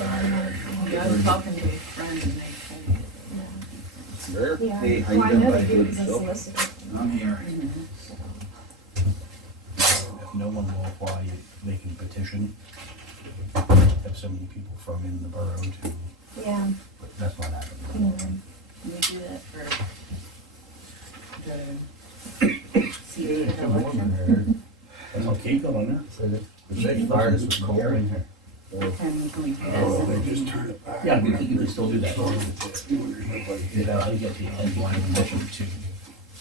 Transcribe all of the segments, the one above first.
Yeah, I was talking to a friend and they told me. It's rare. Yeah, Hey, how well, I you know doing, they do buddy? because I Good solicited. I'm here. If no one will apply, they can petition. Have so many people from in the borough to, Yeah. but that's not happening. Mhm. Can we do that for the CD election? That's all cake on there. The shade fire is cold in here. Can we Oh, pass they it? just turn it back. Yeah, you can still do that. You get the end line condition to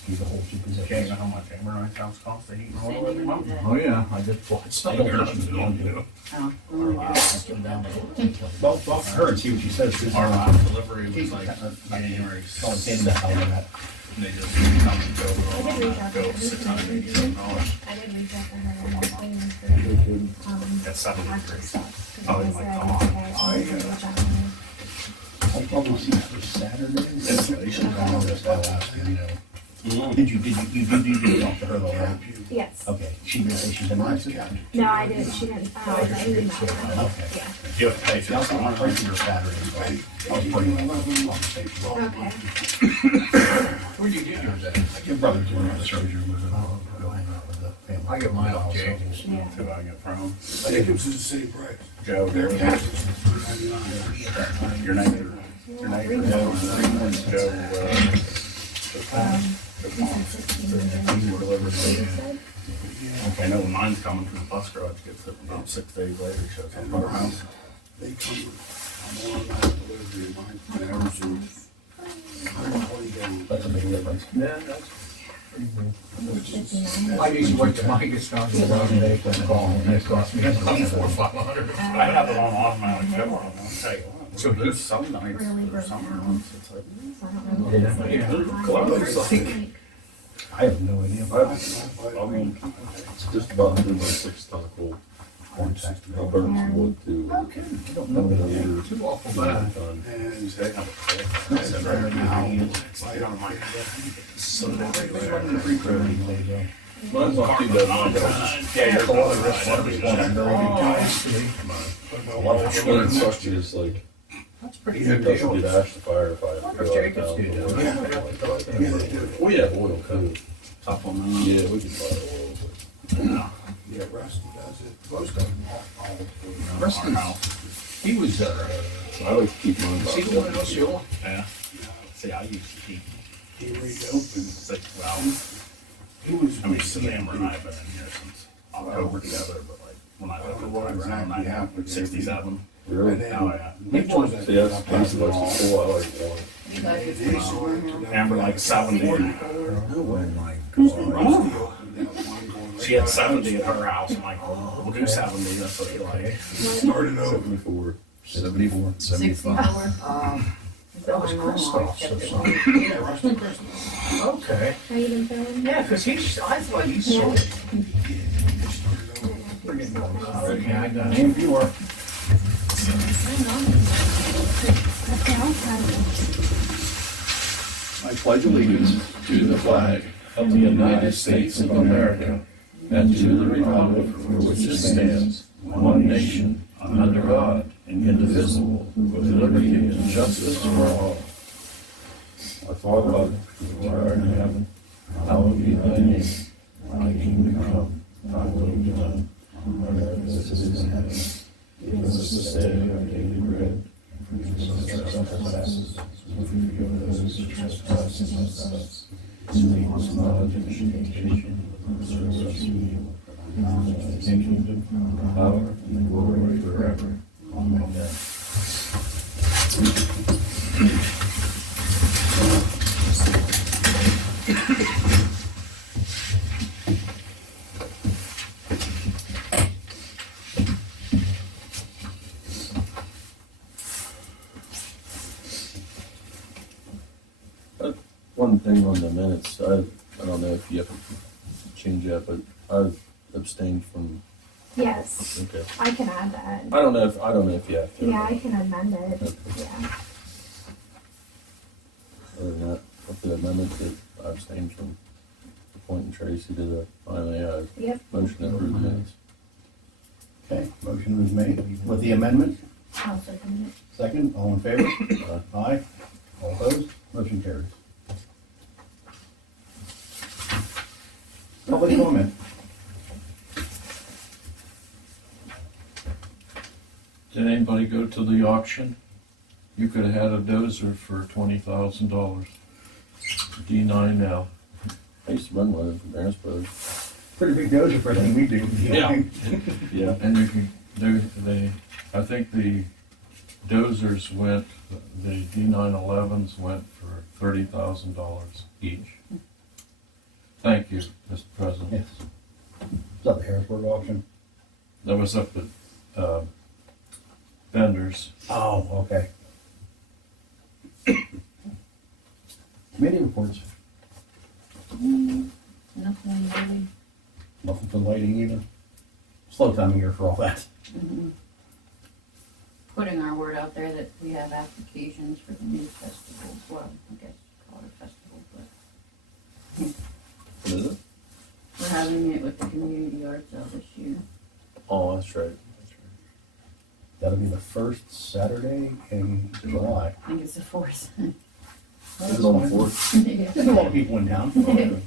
do the whole two Okay, you positions. know how much Amaranth House costs to heat and Sandy, oil every we month? do that. Oh, yeah, I just bought I some. don't think you can do it. Oh, Just get down to Well, talk to her and see what she says. 'Cause our last delivery was like January. Probably paying that how that. They just come and go, I did reach out to go her. $687. I did reach out to her and I'm waiting for, That's after 73. stuff. 'Cause Oh, like I they said, might I come got on. you guys, so I did reach out to her. I'll probably see her Saturday. Installation. I'll just ask her, you know. Did you talk to her though, right? Yes. Okay, she didn't say she's interested? No, I didn't, she didn't, I emailed her. Okay. Yeah. You have to pay for I'll this see one, her right? Saturday. I'll bring her up in conversation. Okay. Where'd you get yours at? Your brother's doing all the surgery with it. I'll go hang out with the family. I get mine off Jake. Yeah. Who I get from? Jacobs is the same price. Joe. Their Joe. gas is $3.99. Your neighbor. Your neighbor. Joe. He said 16. He delivered He it. said? I know when mine's coming from the bus garage, gets it about 6 days later, shows up at our house. They come, I'm on my delivery, mine, an average of 120 days. That's a big difference. Yeah, that's pretty good. Which is- 59. I used to wait till mine gets started, the one day, then call, and it cost me $400 or $500. I have it on automatic filter, I'll tell you what. So There's some nights, Really there's some broke down. months, it's like, So I don't know. Yeah. Yeah. Close, like- I have no idea. I mean, it's just about to do my 6-ton coal. I burned some wood too. Okay, I don't know that. Too awful bad. And they have a click. I said, right now, it's like on my Sunday regular. Mine's not too bad. Yeah, you're totally right. A lot of the stuff is like, That's pretty it good doesn't deal. get ash to fire if I Wonder go if out of Jacobs town. do that. We have oil too. Supplement. Yeah, we can buy oil, but. yeah, Rusty does it. Most of them. Rusty, he was, I like to keep mine about see the one in Osceola? Yeah. See, I used to keep He reopened. 6, well, He was. I mean, Samantha and I have been in here since October together, but like, when I lived in Tyrone, I had 67. Really? And then- Oh, yeah. He was at- See, that's basically like the coal, I like oil. You guys They get used to work to that. Amber like 70. Rusty opened that one going She had 70 at her house. I'm like, well, we'll do 70. That's what you like. Started over. 74. 74, 64. That was Christoph, so sorry. Yeah, Rusty Christmas. Okay. How you been feeling? Yeah, because he's, I thought he sold it. Started over. Okay, I got it. You are. Okay, I'll try to. I pledge allegiance to the flag of the United States of America and to the republic for which it stands, one nation, under God, indivisible, with liberty and justice for all. Our Father, who art in heaven, hallowed be thy name. Thy kingdom come, thy will be done, on earth as it is in heaven. Give us this day our daily bread. Forgive us our trespasses, as we forgive those who trespass against us. And lead us not into temptation, but deliver us from evil. For thine is the kingdom, the power, and the glory forever. Amen. One thing on the minutes, I don't know if you have to change that, but I abstained from, Yes, okay. I can add that. I don't know if you have to. Yeah, I can amend it. Okay. Yeah. Other than that, with the amendment that I abstained from appointing Tracy to the, finally, Yep. motion to approve the minutes. Okay, motion was made with the amendment. I'll second it. Second, all in favor? Aye. All opposed? Motion carries. Public comment. Did anybody go to the auction? You could have had a dozer for $20,000. D9 now. I used to run one from Harrisburg. Pretty big dozer for everything we do. Yeah. Yeah. And you can do, I think the dozers went, the D911s went for $30,000 each. Thank you, Mr. President. Yes. Is that the Harrisburg auction? That was up at, vendors. Oh, okay. Committee reports. Nothing really. Nothing for lighting either. Slow time of year for all that. Putting our word out there that we have applications for the new festival. Well, I guess call it a festival, but What is it? we're having it with the community yard sale this year. Oh, that's right. That'll be the first Saturday in July. I think it's the fourth. Is it on the fourth? Yeah. There's a lot of people in town. Hoping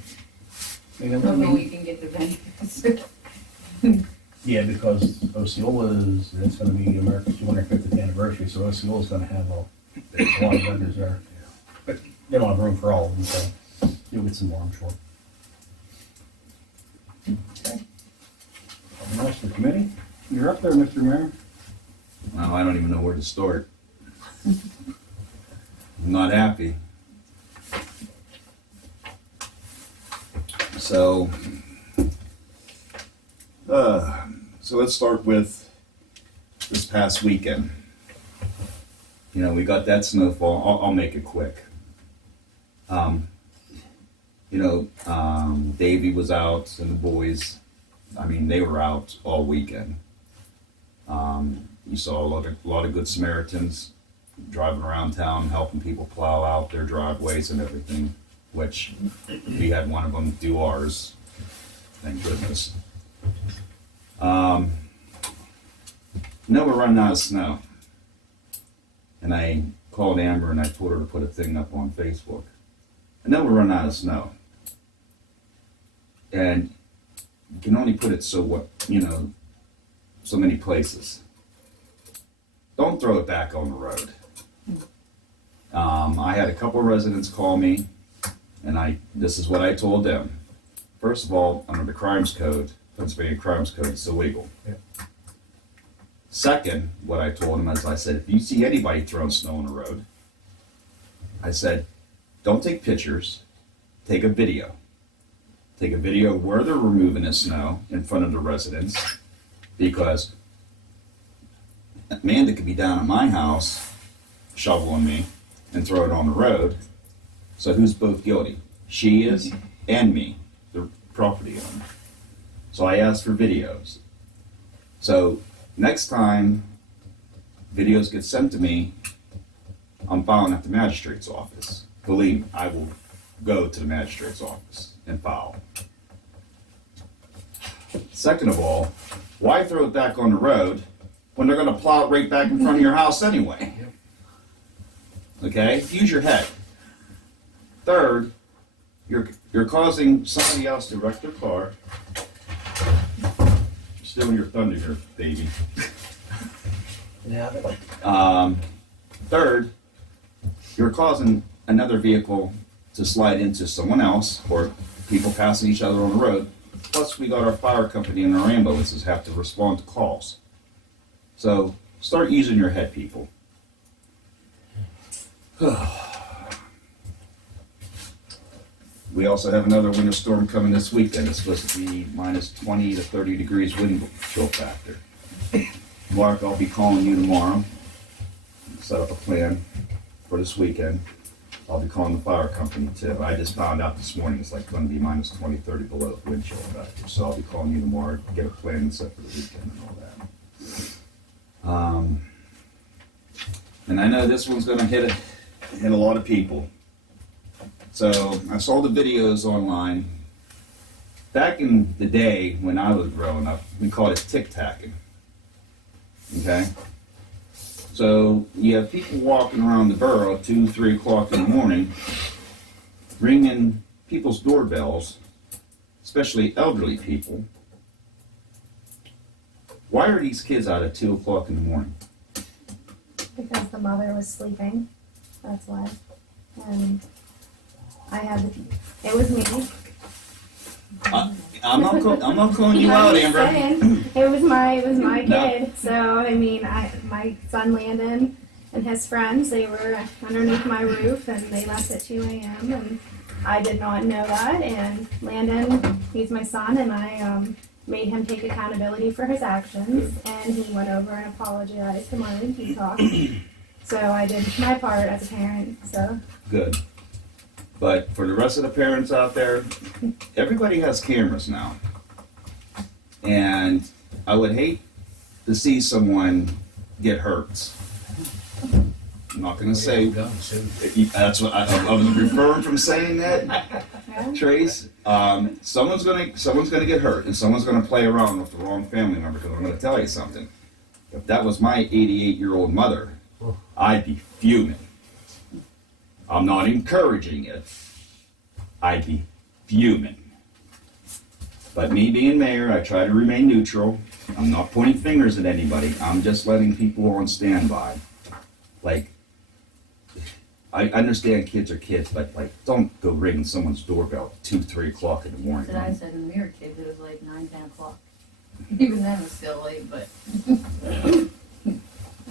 we can get the venues. Yeah, because Osceola's, it's gonna be America's 250th anniversary, so Osceola's gonna have a lot of vendors there. But they don't have room for all of them, so you'll get some more, I'm sure. Okay. Anything else for committee? You're up there, Mr. Mayor. Well, I don't even know where to start. I'm not happy. So let's start with this past weekend. You know, we got that snowfall. I'll make it quick. Davey was out and the boys, I mean, they were out all weekend. You saw a lot of good Samaritans driving around town, helping people plow out their driveways and everything, which we had one of them do ours. Thank goodness. Now we're running out of snow. And I called Amber and I told her to put a thing up on Facebook. And then we're running out of snow. And you can only put it so many places. Don't throw it back on the road. I had a couple of residents call me, and this is what I told them. First of all, under the Crimes Code, Pennsylvania Crimes Code, it's illegal. Yep. Second, what I told them is I said, if you see anybody throwing snow on the road, I said, don't take pictures, take a video. Take a video of where they're removing the snow in front of the residents, because Amanda could be down at my house shoveling me and throw it on the road. So who's both guilty? She is and me, the property owner. So I asked for videos. So next time videos get sent to me, I'm filing at the magistrate's office. Believe me, I will go to the magistrate's office and file. Second of all, why throw it back on the road when they're going to plow it right back in front of your house anyway? Okay, use your head. Third, you're causing somebody else to wreck their car. Stealing your thunder here, baby. Yeah, they like Third, you're causing another vehicle to slide into someone else or people passing each other on the road. Plus, we got our fire company and our ambulances have to respond to calls. So, start using your head, people. We also have another winter storm coming this weekend. It's supposed to be minus 20 to 30 degrees wind chill factor. Mark, I'll be calling you tomorrow. Set up a plan for this weekend. I'll be calling the fire company too. I just found out this morning it's like going to be minus 20, 30 below wind chill factor. So I'll be calling you tomorrow, get a plan set for the weekend and all that. And I know this one's going to hit a lot of people. So I saw the videos online. Back in the day when I was growing up, we called it tic-tacking. Okay? So you have people walking around the borough 2, 3 o'clock in the morning, ringing people's doorbells, especially elderly people. Why are these kids out at 2 o'clock in the morning? Because the mother was sleeping, that's why. And it was me. I'm not calling you out, I'm just Amber. saying, it was my No. kid. So I mean, my son Landon and his friends, they were underneath my roof and they left at 2 a.m. and I did not know that. And Landon, he's my son, and I made him take accountability for his actions, and he went over and apologized to Marlene Peacock. So I did my part as a parent. So Good. But for the rest of the parents out there, everybody has cameras now. And I would hate to see someone get hurt. I'm not gonna say, that's what I was referring from saying that, yeah. Trace. Someone's gonna get hurt, and someone's gonna play around with the wrong family member, because I'm gonna tell you something. If that was my 88-year-old mother, I'd be fuming. I'm not encouraging it. I'd be fuming. But me being mayor, I try to remain neutral. I'm not pointing fingers at anybody. I'm just letting people on standby. Like, I understand kids are kids, but like, don't go ringing someone's doorbell at 2, 3 o'clock in the morning. That's what I said when we were kids, it was like 9, 10 o'clock. Even then it was still late, but.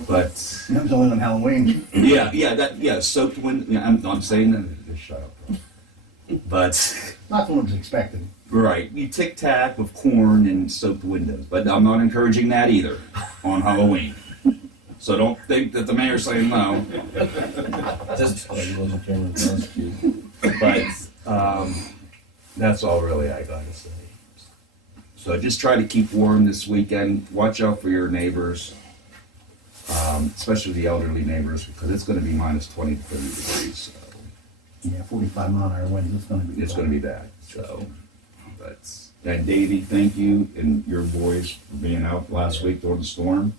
But That was only on Halloween. yeah, soaked wind. Yeah, I'm saying that. Just shut up. But Not what was expected. right, you tic tac with corn and soaked windows. But I'm not encouraging that either on Halloween. So don't think that the mayor's saying no. Just like it wasn't Cameron prosecute. But that's all really I gotta say. So just try to keep warm this weekend. Watch out for your neighbors, especially the elderly neighbors, because it's going to be minus 20 to 30 degrees. So Yeah, 45-mile-an-hour winds, it's going to be bad. So, but and Davey, thank you and your boys for being out last week during the storm.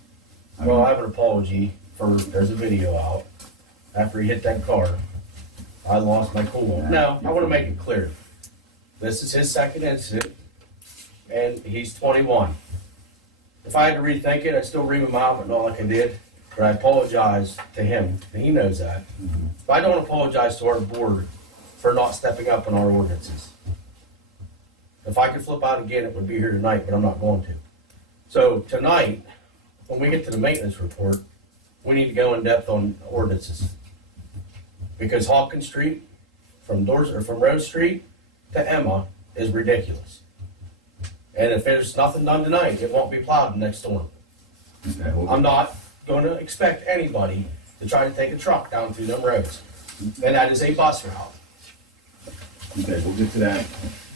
Well, I have an apology for, there's a video out. After he hit that car, I lost my cool. Now, I want to make it clear. This is his second incident, and he's 21. If I had to rethink it, I'd still ream him out, but not like I did. But I apologize to him, and he knows that. But I don't apologize to our board for not stepping up on our ordinances. If I could flip out again, it would be here tonight, but I'm not going to. So tonight, when we get to the maintenance report, we need to go in depth on ordinances. Because Hawkins Street, from Rose Street to Emma is ridiculous. And if there's nothing done tonight, it won't be plowed the next storm. Okay, I'm not gonna expect anybody to try to take a truck down through them roads. And that is a bus route. okay, we'll get to that.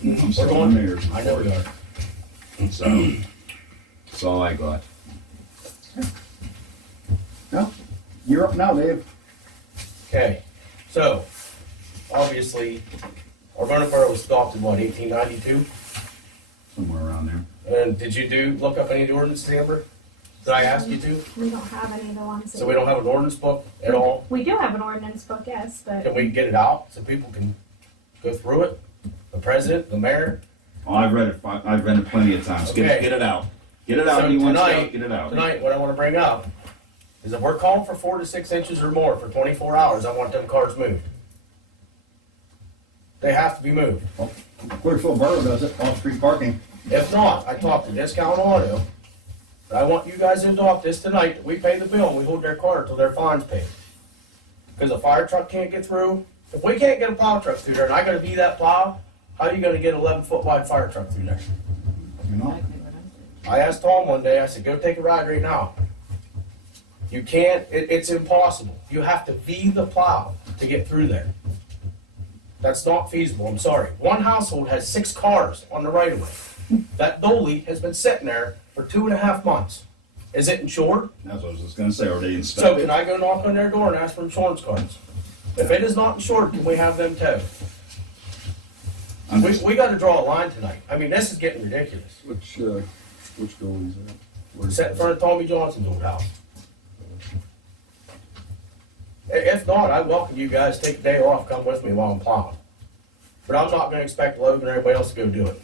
I'm We're sorry, going, mayor's I know we are. So that's all I got. No, you're up now, Dave. Okay, so, obviously, our Borough was adopted, what, 1892? Somewhere around there. And did you look up any of the ordinances, Amber? Did I ask you to? We don't have any of the ones. So we don't have an ordinance book at all? We do have an ordinance book, yes, but Can we get it out so people can go through it? The president, the mayor? Oh, I've read it plenty of times. Get Okay. it out. Get it out. So You want it tonight- out, get it out. Tonight, what I wanna bring up is if we're calling for 4 to 6 inches or more for 24 hours, I want them cars moved. They have to be moved. Clearfield Borough does it, off-street parking. If not, I talked to Discount Auto, but I want you guys to adopt this tonight, that we pay the bill and we hold their car until their fine's paid. Because a fire truck can't get through. If we can't get a plow truck through there and I gotta be that plow, how are you gonna get an 11-foot wide fire truck through there? You know? Exactly what I said. I asked Tom one day, I said, go take a ride right now. You can't, it's impossible. You have to be the plow to get through there. That's not feasible, I'm sorry. One household has 6 cars on the right of way. That dolly has been sitting there for 2.5 months. Is it insured? That's what I was just gonna say. Are they So inspected? can I go knock on their door and ask for insurance cards? If it is not insured, can we have them towed? We gotta draw a line tonight. I mean, this is getting ridiculous. Which goal is that? Where's Set in front of Tommy Johnson's old house. If not, I welcome you guys, take a day off, come with me while I'm plowing. But I'm not gonna expect Logan or anybody else to go do it.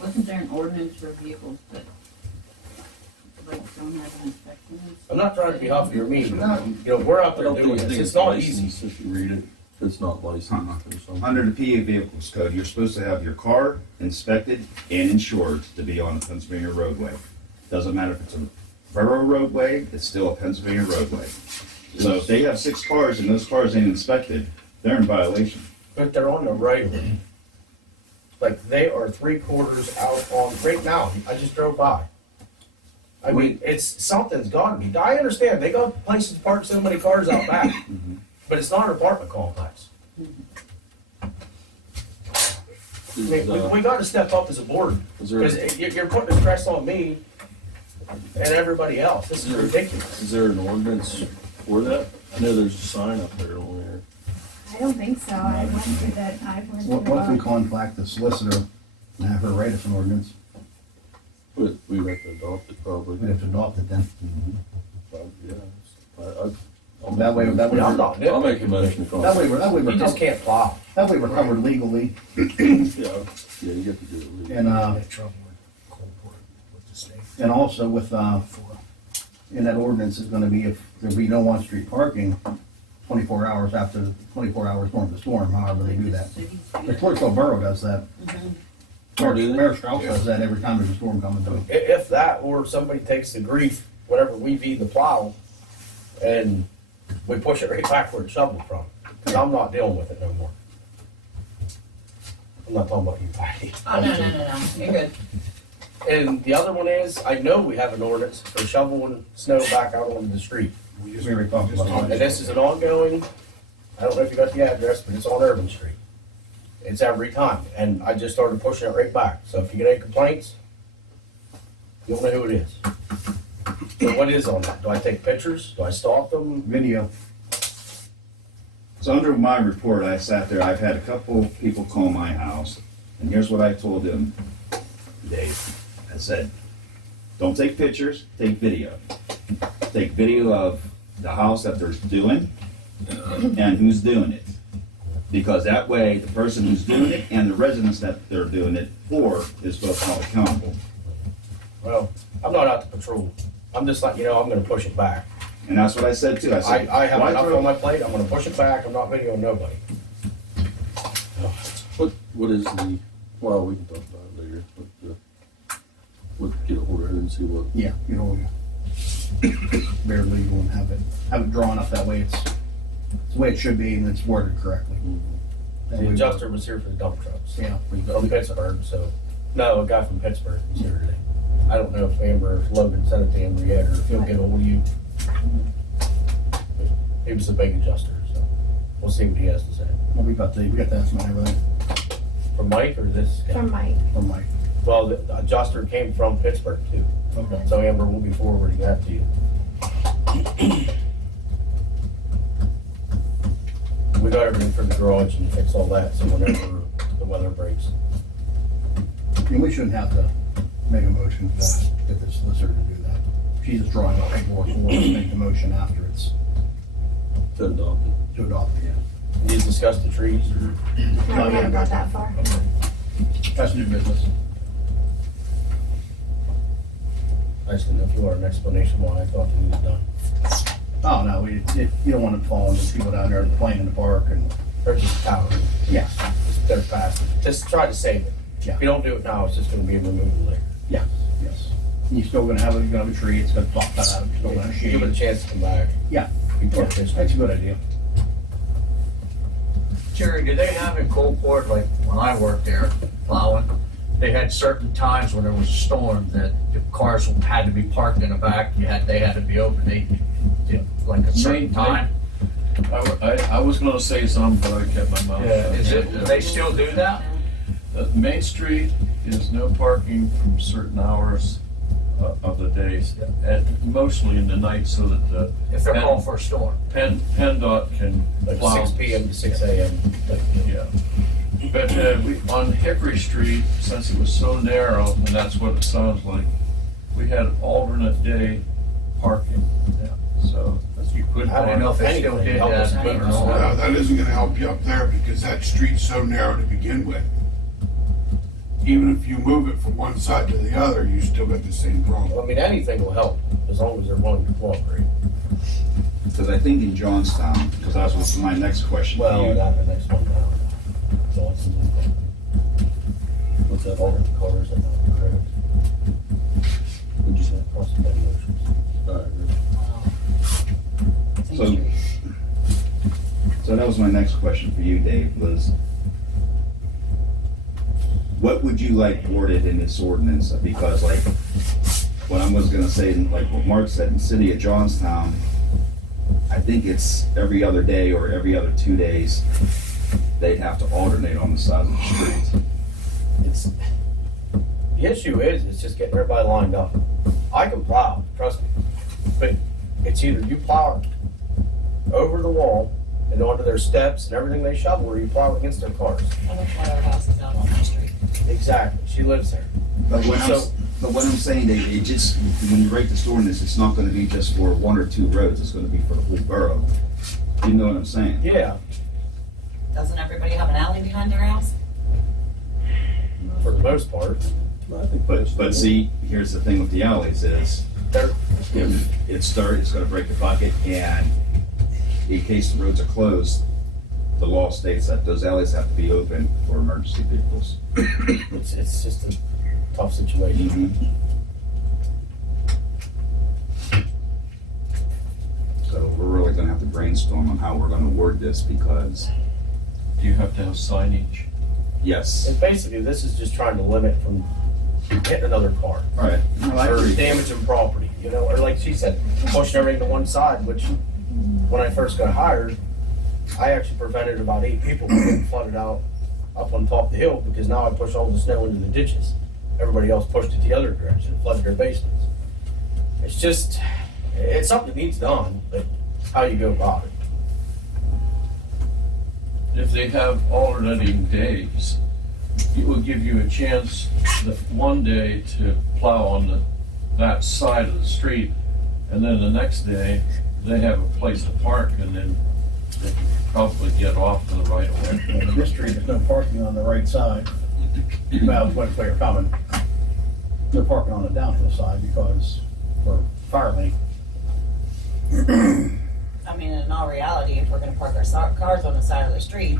Wasn't there an ordinance for vehicles that like don't have an inspection? I'm not trying to be huffy or mean, you know, we're out I there don't doing think this, it's it's not easy. licensed if you read it, if it's not licensed or something. Under the PA Vehicles Code, you're supposed to have your car inspected and insured to be on a Pennsylvania roadway. Doesn't matter if it's a borough roadway, it's still a Pennsylvania roadway. So if they have 6 cars and those cars ain't inspected, they're in violation. But they're on the right of way. Like, they are 3/4 out on, right now, I just drove by. I mean, it's, something's gotta be, I understand, they got places to park so many cars out back, but it's not an apartment complex. I Is, mean, we gotta step up as a board, is there, because you're putting the stress on me and everybody else, this is ridiculous. is there an ordinance for that? I know there's a sign up there on there. I don't think so. I went through that, I went through What if we the, contact the solicitor and have her write us an ordinance? But we have to adopt it probably. We'd have to adopt it then. Yeah. I'll That way, that way, I'm not, I'll make a motion to that way, contact. we're you just covered, can't plow. that way we're covered legally, Yeah, yeah, you get to do it. legally. and, Had trouble with Coldport with the state and also with, before. in that ordinance is gonna be if there be no on-street parking 24 hours after, 24 hours during the storm, however they do that. The Clerksville Borough does that. Oh, do they? Mayor Strauss does that every time there's a storm coming through. If that, or somebody takes the grief, whenever we feed the plow, and we push it right back where it's shoveled from, because I'm not dealing with it no more. I'm not talking about you, Patty. Oh, no, you're good. And the other one is, I know we have an ordinance for shoveling snow back out onto the street. We already talked about And that. this is an ongoing, I don't know if you got the address, but it's on Urban Street. It's every time, and I just started pushing it right back. So if you get any complaints, you'll know who it is. So what is on that? Do I take pictures? Do I stop them? Video. So under my report, I sat there, I've had a couple people call my house, and here's what I told them, Dave. I said, don't take pictures, take video. Take video of the house that they're doing and who's doing it. Because that way, the person who's doing it and the residents that they're doing it for is both held accountable. Well, I'm not out to patrol. I'm just like, I'm gonna push it back. And that's what I said too. I said, I have why enough throw- on my plate. I'm gonna push it back. I'm not videoing nobody. What is the, well, we can talk about it later, but, get a hold of her and see what. Yeah, bare legal and have it drawn up that way. It's the way it should be and it's worded correctly. That The way- adjuster was here for the dump trucks. Yeah. From Pittsburgh, so, no, a guy from Pittsburgh was here today. I don't know if Amber, if Logan sent it to Amber yet, or if he'll get ahold of you. He was the big adjuster, so we'll see what he has to say. Well, we got that estimate and everything From Mike or this guy? from Mike. from Mike. Well, the adjuster came from Pittsburgh too, Okay. so Amber will be forwarding that to you. We got everything for the garage and fix all that, so whenever the weather breaks. And we shouldn't have to make a motion to get the solicitor to do that. She's just drawing up paperwork for us to make the motion after it's To adopt it. to adopt it. You discussed the trees or? No, we haven't got that far. That's new business. I just didn't know if you wanted an explanation why I thought it was done. Oh, no, you don't want to fall on the people down there playing in the park and, Or just power, yeah, just they're fast. Just try to save it. Yeah. If you don't do it now, it's just gonna be a removal later. yeah, yes. You're still gonna have a tree, it's gonna pop that out, you're still gonna Give it a shade. chance to come back. Yeah, Before yeah, it gets- that's a good idea. Jerry, do they have in Coldport, like when I worked there plowing, they had certain times when there was a storm that the cars had to be parked in the back, they had to be open, they did like a certain time? I was gonna say something, but I kept my mouth shut. Do they still do that? Main Street is no parking from certain hours of the days, and mostly in the night, so that the If they're called for a storm? PennDOT can Like plow. 6 PM to 6 AM. Yeah. But on Hickory Street, since it was so narrow, and that's what it sounds like, we had alternate day parking. So, You could, I don't know if they still did Help us that. put or it not. No, that isn't gonna help you up there because that street's so narrow to begin with. Even if you move it from one side to the other, you still got the same problem. I mean, anything will help, as long as they're willing to cooperate. because I think in Johnstown, because that was my next question to Well, you. that, the next one down. Johnson's and What's that? all the cars and the road. What'd you say? Across the Petty Oceans. Alright, So, so that was my next question for you, Dave, was what would you like worded in this ordinance? Because like, what I was gonna say, like what Mark said, in the city of Johnstown, I think it's every other day or every other 2 days, they'd have to alternate on the side of the street. It's, the issue is, it's just getting everybody lined up. I can plow, trust me, but it's either you plow over the wall and onto their steps and everything they shovel, or you plow against their cars. I wish my other house is down on that street. Exactly, she lives there. But So- what I'm saying, Dave, it just, when you write this ordinance, it's not gonna be just for 1 or 2 roads, it's gonna be for the whole borough. You know what I'm saying? Yeah, Doesn't everybody have an alley behind their house? for the most part. I think But see, here's the thing with the alleys is, They're, if it's dirt, it's gonna break the bucket, and in case the roads are closed, the law states that those alleys have to be open for emergency vehicles. it's just a tough situation. So we're really gonna have to brainstorm on how we're gonna word this, because, Do you have to have signage? yes. And basically, this is just trying to limit from hitting another car. All right. No, I Or agree. damaging property, you know, or like she said, pushing everything to one side, which when I first got hired, I actually prevented about 8 people from getting flooded out up on top of the hill, because now I push all the snow into the ditches. Everybody else pushed it the other direction and flooded their basements. It's just, it's something that needs done, but how you go about it. If they have alternating days, it will give you a chance that one day to plow on that side of the street, and then the next day, they have a place to park, and then they can probably get off to the right of way. In this street, there's no parking on the right side. Well, which way you're coming. They're parking on the downhill side because for fire lane. I mean, in all reality, if we're gonna park our cars on the side of the street,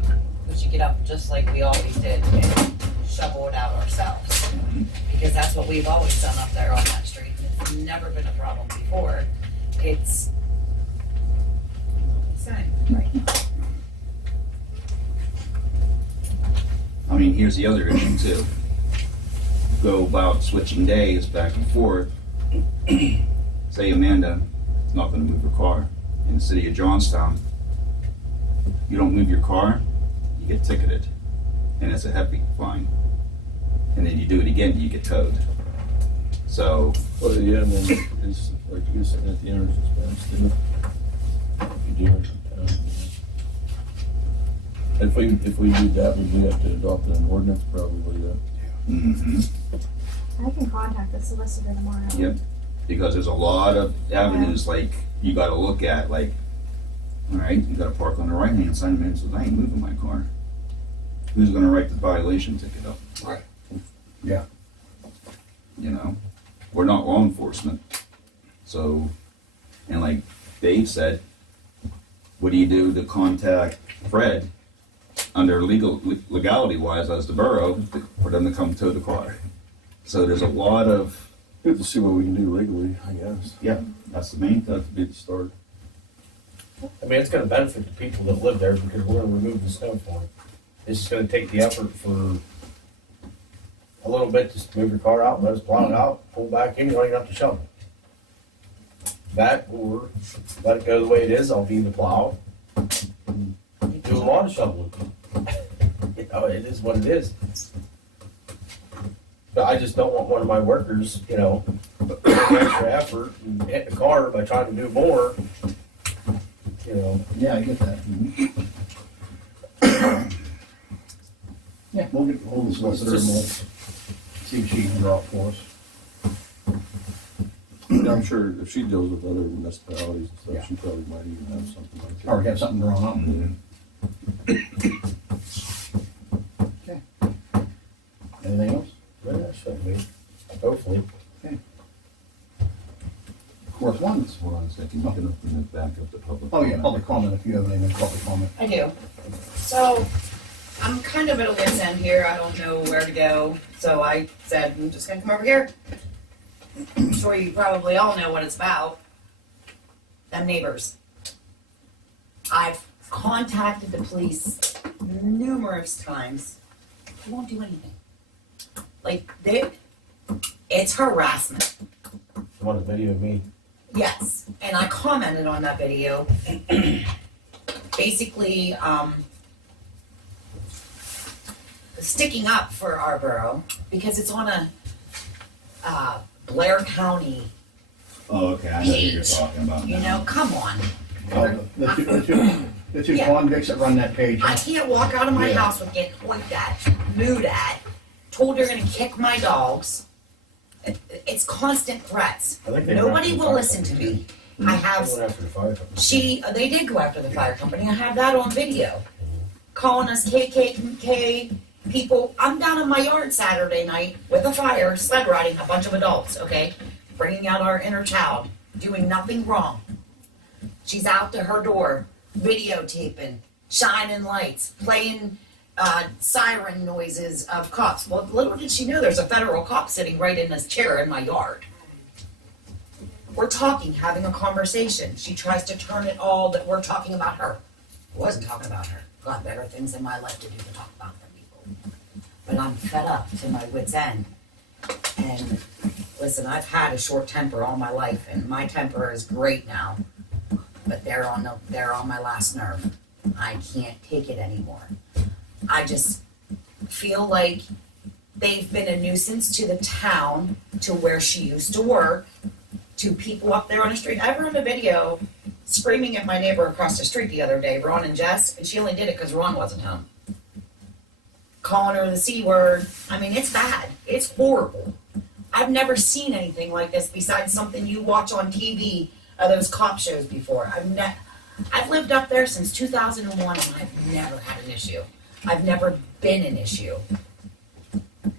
we should get up just like we always did and shovel it out ourselves. Because that's what we've always done up there on that street. It's never been a problem before. It's same, right? I mean, here's the other issue too. Go about switching days back and forth. Say Amanda is not gonna move her car in the city of Johnstown. You don't move your car, you get ticketed, and it's a heavy fine. And then you do it again, you get towed. So, Well, yeah, and then it's like you're sitting at the owner's expense, too. If you do it, If we do that, would we have to adopt an ordinance probably, mhm. I can contact the solicitor tomorrow. Yep. Because there's a lot of avenues like you gotta look at, like, all right, you gotta park on the right hand side, and man says, I ain't moving my car. Who's gonna write the violation ticket up? Right. Yeah. You know, we're not law enforcement. So, and like Dave said, what do you do to contact Fred under legality wise as the borough for them to come tow the car? So there's a lot of, good to see what we can do legally, I guess. yeah, that's the main thing. That'd be the start. I mean, it's gonna benefit the people that live there, because we're gonna remove the snow for them. It's just gonna take the effort for a little bit, just move your car out, let us plow it out, pull back in, you don't even have to shovel. That, or let it go the way it is, I'll be the plow. and Do a lot of shoveling. You know, it is what it is. But I just don't want one of my workers, you know, putting extra effort and hit the car by trying to do more. You know, Yeah, I get that. Yeah, we'll get hold of the solicitor and we'll see if she can draw it for us. you know, I'm sure if she deals with other municipalities and Yeah. stuff, she probably might even have something like that. Or have something drawn up. Okay. Anything else? Well, that shouldn't be, hopefully. Correspondence? Hold on a second, you can open it back up to public. Oh, yeah, public comment, if you have anything, public comment. I do. So, I'm kind of at a wit's end here. I don't know where to go. So I said, I'm just gonna come over here. I'm sure you probably all know what it's about. Them neighbors. I've contacted the police numerous times. They won't do anything. Like, it's harassment. You want a video of me? Yes, and I commented on that video. Basically, sticking up for our borough because it's on a Blair County, Oh, okay, I know who you're Page. talking about you now. know, come on. The two Yeah. convicts that run that page. I can't walk out of my Yeah. house with getting pointed at, mooed at, told they're gonna kick my dogs. It's constant threats. I think they Nobody went after will the listen to fire me. company. I have They went after the fire company. they did go after the fire company. I have that on video. Calling us KKK people. I'm down in my yard Saturday night with a fire, sled riding a bunch of adults, okay? Bringing out our inner child, doing nothing wrong. She's out to her door, videotaping, shining lights, playing siren noises of cops. Well, little did she know there's a federal cop sitting right in this chair in my yard. We're talking, having a conversation. She tries to turn it all that we're talking about her. I wasn't talking about her. Got better things in my life to do than talk about them people. But I'm fed up to my wit's end. And listen, I've had a short temper all my life, and my temper is great now. But they're on my last nerve. I can't take it anymore. I just feel like they've been a nuisance to the town, to where she used to work, to people up there on the street. I have her on a video screaming at my neighbor across the street the other day, Ron and Jess, and she only did it because Ron wasn't home. Calling her the C word. I mean, it's bad. It's horrible. I've never seen anything like this besides something you watch on TV of those cop shows before. I've lived up there since 2001 and I've never had an issue. I've never been an issue.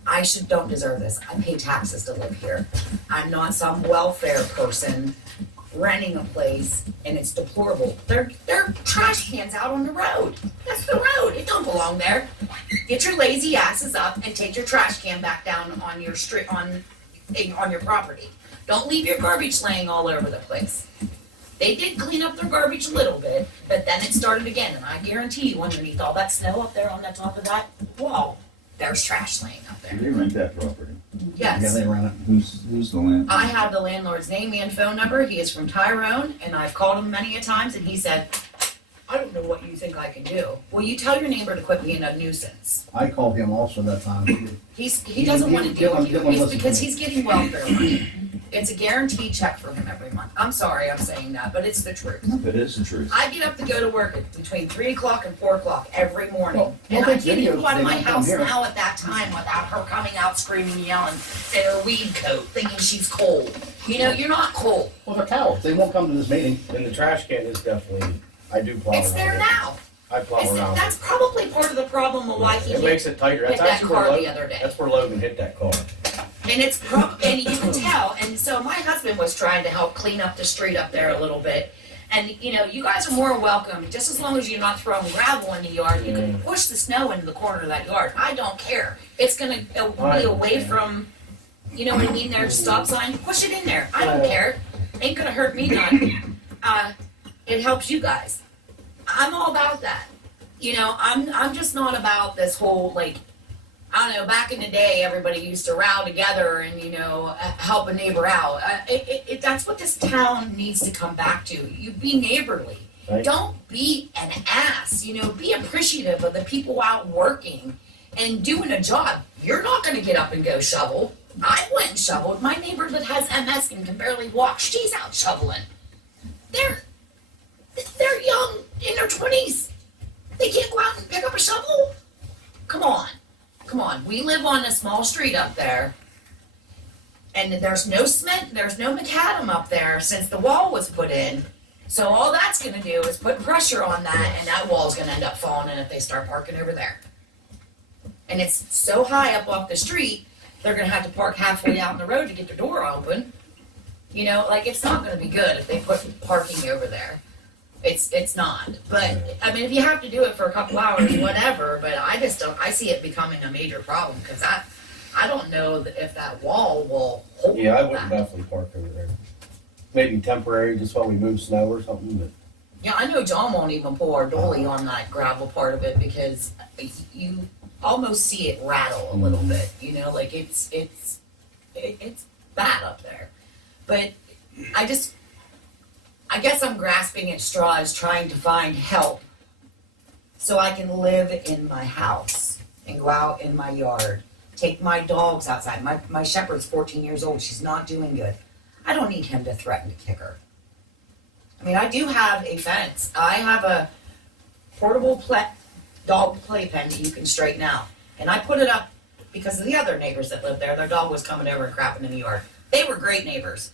I don't deserve this. I pay taxes to live here. I'm not some welfare person renting a place, and it's deplorable. They're trash cans out on the road. That's the road. It don't belong there. Get your lazy asses up and take your trash can back down on your street on your property. Don't leave your garbage laying all over the place. They did clean up their garbage a little bit, but then it started again, and I guarantee you, underneath all that snow up there on the top of that wall, there's trash laying up Do there. they rent that property? Yeah, Yes. they run it. Who's the land? I have the landlord's name and phone number. He is from Tyrone, and I've called him many a times, and he said, I don't know what you think I can do. Well, you tell your neighbor to quit being a nuisance. I called him also that time. He doesn't want to Give deal him- with you. give him It's listen because to me. he's getting welfare money. It's a guaranteed check for him every month. I'm sorry I'm saying that, but it's the truth. That is the truth. I get up to go to work at between 3 o'clock and 4 o'clock every morning. Well, And look I at can't even videos, go out of they my don't come house here. now at that time without her coming out screaming, yelling in her weed coat, thinking she's cold. You know, you're not cold. Well, they're cowards. They won't come to this meeting. And the trash can is definitely, I do plow around It's there it. now. I plow It's, around that's it. probably part of the problem of why he It makes it tighter. hit That's that actually where car the Logan, other day. that's where Logan hit that car. And it's and you can tell. And so my husband was trying to help clean up the street up there a little bit. And you know, you guys are more welcome. Just as long as you're not throwing gravel in the yard, you can push the snow into the corner of that yard. I don't care. It's gonna be away from, you know what I mean? There's a stop sign. Push it in there. I don't care. Ain't gonna hurt me none. It helps you guys. I'm all about that. You know, I'm just not about this whole like, I don't know, back in the day, everybody used to rally together and, you know, help a neighbor out. That's what this town needs to come back to. You be neighborly. Right. Don't be an ass. You know, be appreciative of the people out working and doing a job. You're not going to get up and go shovel. I went and shoveled. My neighbor that has MS and can barely walk, she's out shoveling. They're young, in their 20s. They can't go out and pick up a shovel? Come on. We live on a small street up there. And there's no cement, there's no macadam up there since the wall was put in. So all that's gonna do is put pressure on that, and that wall's gonna end up falling in if they start parking over there. And it's so high up off the street, they're gonna have to park halfway out in the road to get their door open. You know, like, it's not gonna be good if they put parking over there. It's not. But, I mean, if you have to do it for a couple hours, whatever, but I just don't, I see it becoming a major problem, because I don't know if that wall will hold Yeah, I that. wouldn't definitely park over there. Maybe temporary, just while we move snow or something, but. Yeah, I know John won't even pull our dolly on that gravel part of it, because you almost see it rattle a little bit, you know, like it's bad up there. But I guess I'm grasping at straws trying to find help so I can live in my house and go out in my yard, take my dogs outside. My shepherd's 14 years old, she's not doing good. I don't need him to threaten to kick her. I mean, I do have a fence. I have a portable dog playpen that you can straighten out. And I put it up because of the other neighbors that lived there. Their dog was coming over and crapping in the yard. They were great neighbors.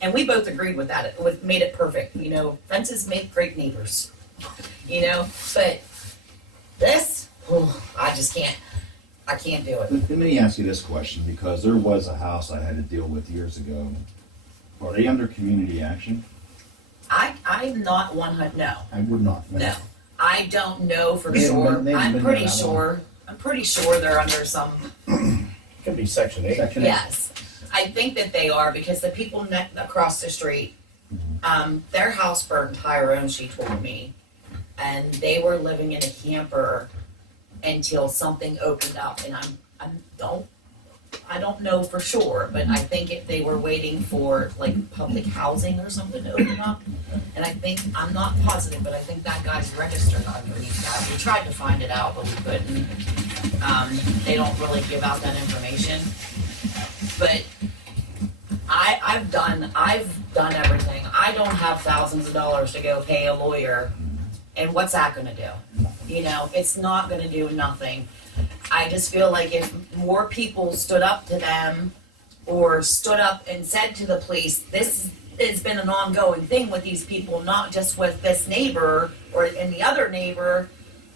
And we both agreed with that. It made it perfect. You know, fences make great neighbors. You know, but this, I just can't. I can't do it. Let me ask you this question, because there was a house I had to deal with years ago. Are they under community action? I'm not 100. No, I would not. no. I don't know for They haven't sure. been- they haven't I'm been pretty there that sure. I'm pretty sure they're under some. Could be Section 8. Section 8. Yes, I think that they are, because the people across the street, their house burned Tyrone, she told me, and they were living in a camper until something opened up, and I don't know for sure, but I think they were waiting for like public housing or something to open up, and I'm not positive, but I think that guy's registered underneath that. We tried to find it out, but we couldn't. They don't really give out that information. But I've done everything. I don't have thousands of dollars to go pay a lawyer, and what's that gonna do? You know, it's not gonna do nothing. I just feel like if more people stood up to them or stood up and said to the police, this has been an ongoing thing with these people, not just with this neighbor and the other neighbor,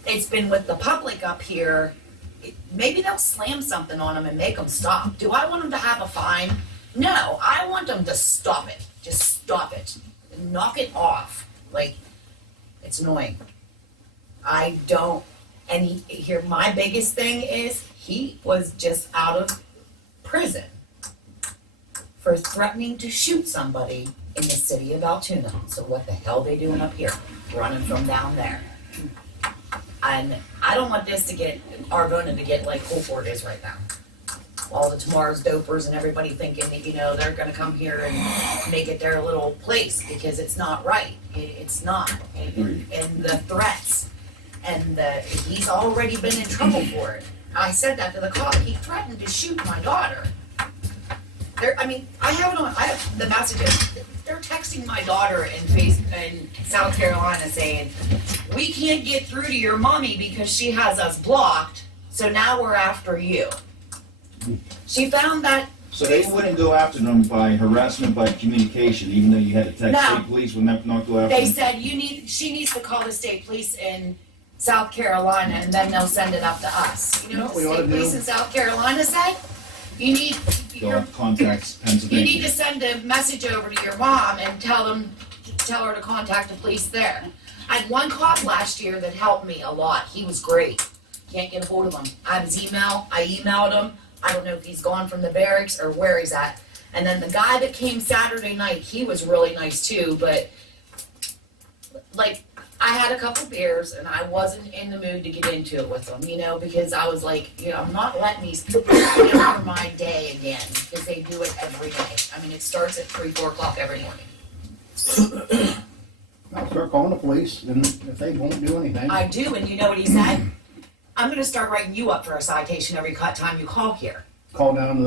it's been with the public up here. Maybe they'll slam something on them and make them stop. Do I want them to have a fine? No, I want them to stop it. Just stop it. Knock it off. Like, it's annoying. I don't, and here, my biggest thing is he was just out of prison for threatening to shoot somebody in the city of Altoona. So what the hell they doing up here, running from down there? And I don't want this to get, Arvona to get like Colport is right now. All the tomorrow's dopers and everybody thinking that, you know, they're gonna come here and make it their little place, because it's not right. It's not. And the threats, and he's already been in trouble for it. I said that to the cop. He threatened to shoot my daughter. I have the messages. They're texting my daughter in South Carolina saying, we can't get through to your mommy because she has us blocked, so now we're after you. She found that. So they wouldn't go after them by harassment by communication, even though you had to text No. state police, would not go after They them? said she needs to call the state police in South Carolina, and then they'll send it up to us. You know what the we ought state to police do? in South Carolina said? You need Contacts you need Pennsylvania. to send a message over to your mom and tell her to contact the police there. I had one cop last year that helped me a lot. He was great. Can't get a hold of him. I have his email. I emailed him. I don't know if he's gone from the barracks or where he's at. And then the guy that came Saturday night, he was really nice too, but like, I had a couple beers and I wasn't in the mood to get into it with them, you know, because I was like, you know, I'm not letting these people get over my day again, because they do it every day. I mean, it starts at 3-4 o'clock every morning. I'll start calling the police, and if they won't do anything. I do, and you know what he said? I'm gonna start writing you up for a citation every time you call here. Call down to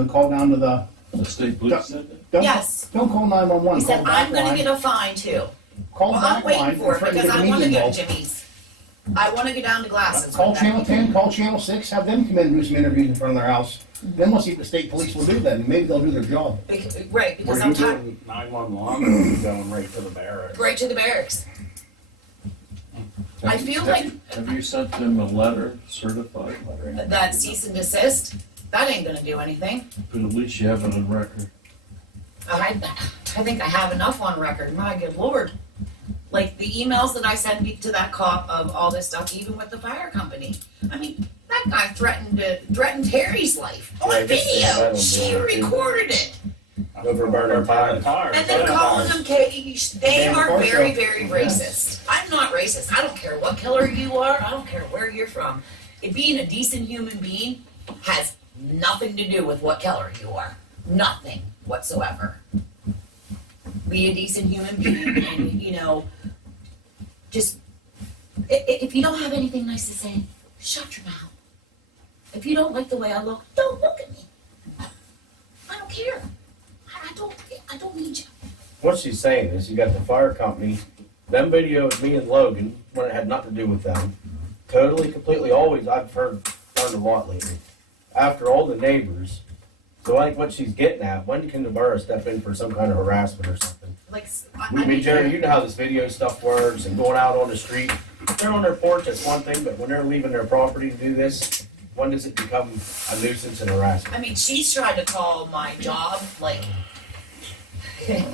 the. The state police said that? Don't- Yes. Don't call 911. He said, I'm gonna get a fine too. Call Well, I'm back line. waiting for it, and try to because get I the wanna media go to involved. Jimmy's. I wanna go down to Glasses. Call with them. Channel 10, call Channel 6, have them come in and do some interviews in front of their house. Then we'll see if the state police will do that, and maybe they'll do their job. Right, Were because you sometimes, doing 911 or were you going right to the barracks? right to the barracks. I feel like Have you sent them a letter, certified letter? that cease and desist, that ain't gonna do anything. But at least you have it on record. I think I have enough on record, my good lord. Like the emails that I sent to that cop of all this stuff, even with the fire company. I mean, that guy threatened Terry's life on Right, this is video. metal She door. recorded it. Over burner tires. And then calling them cage. They Damn are car very, show. very racist. I'm not racist. I don't care what color you are. I don't care where you're from. Being a decent human being has nothing to do with what color you are. Nothing whatsoever. Be a decent human being and, you know, just, if you don't have anything nice to say, shut your mouth. If you don't like the way I look, don't look at me. I don't care. I don't need you. What she's saying is, you got the fire company, them videos, me and Logan, when it had nothing to do with them, totally, completely, always, I've learned a lot lately. After all the neighbors, so I think what she's getting at, when can the borough step in for some kind of harassment or something? Like, I mean, Jerry, you know how this video stuff works, and going out on the street, if they're on their porch, that's one thing, but when they're leaving their property to do this, when does it become a nuisance and harassment? I mean, she's tried to call my job, like,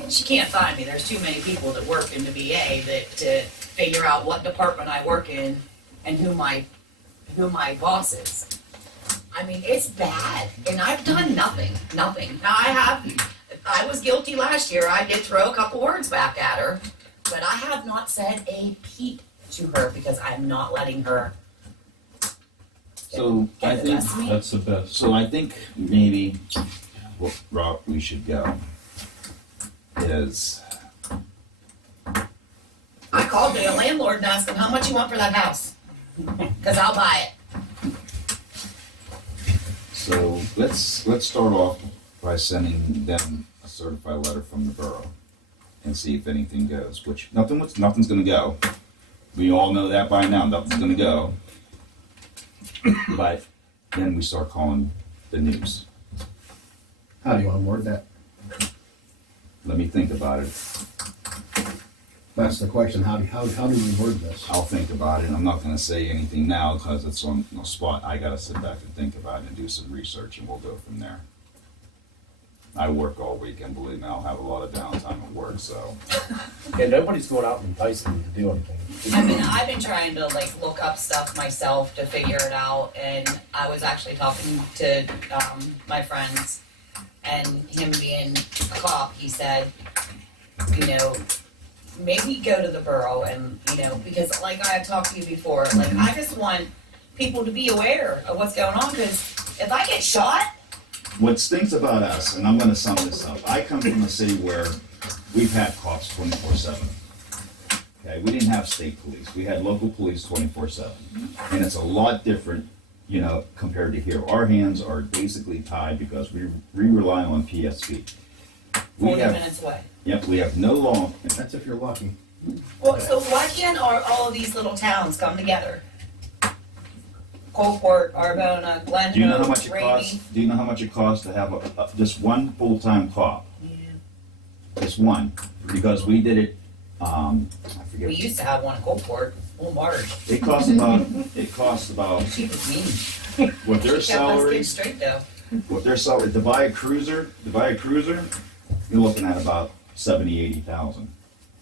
she can't find me. There's too many people that work in the VA that to figure out what department I work in and who my boss is. I mean, it's bad, and I've done nothing. Now I was guilty last year. I did throw a couple words back at her, but I have not said a peep to her because I'm not letting her. So I Get the think, best of me. That's the best. so I think maybe what route we should go is, I called the landlord and asked him how much you want for that house, because I'll buy it. so let's start off by sending them a certified letter from the borough and see if anything goes, which nothing's gonna go. We all know that by now, nothing's gonna go. But then we start calling the news. How do you wanna word that? Let me think about it. That's the question, how do we word this? I'll think about it. I'm not gonna say anything now because it's on the spot. I gotta sit back and think about it and do some research and we'll go from there. I work all weekend, believe me, I'll have a lot of downtime at work, so. Yeah, nobody's going out and enticing them to do anything. I mean, I've been trying to like look up stuff myself to figure it out, and I was actually talking to my friends, and him being a cop, he said, you know, maybe go to the borough and, you know, because like I had talked to you before, like I just want people to be aware of what's going on, because if I get shot, What stinks about us, and I'm gonna sum this up, I come from a city where we've had cops 24/7. Okay, we didn't have state police, we had local police 24/7. And it's a lot different, you know, compared to here. Our hands are basically tied because we rely on PSP. We 40 have, minutes away. yep, we have no law, That's if you're lucky. Well, so why can't all of these little towns come together? Coalport, Arbona, Glen do you know how Oak, much it Raby. costs? Do you know how much it costs to have just one full-time cop? Just one, because we did it, I forget. We used to have one in Coalport, Old Marge. It costs about, She was mean. what their She kept us salary, kids straight though. what their salary, to buy a cruiser, you're looking at about 80,000.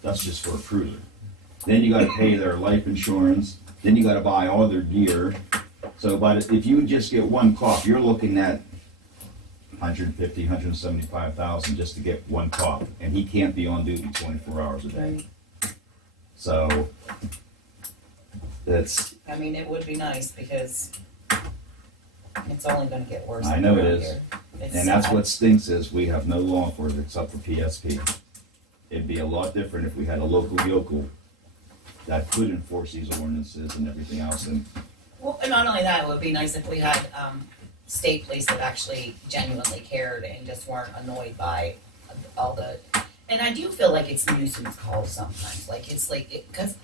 That's just for a cruiser. Then you gotta pay their life insurance, then you gotta buy all their gear. So if you just get one cop, you're looking at 150, 175,000 just to get one cop, and he can't be on duty 24 hours a day. So, that's, I mean, it would be nice because it's only gonna get worse. I know it around is. here. It's and that's sad. what stinks is we have no law enforcement except for PSP. It'd be a lot different if we had a local yokel that could enforce these ordinances and everything else, and Well, and not only that, it would be nice if we had, state police that actually genuinely cared and just weren't annoyed by all the, and I do feel like it's nuisance calls sometimes, like, it's like, cause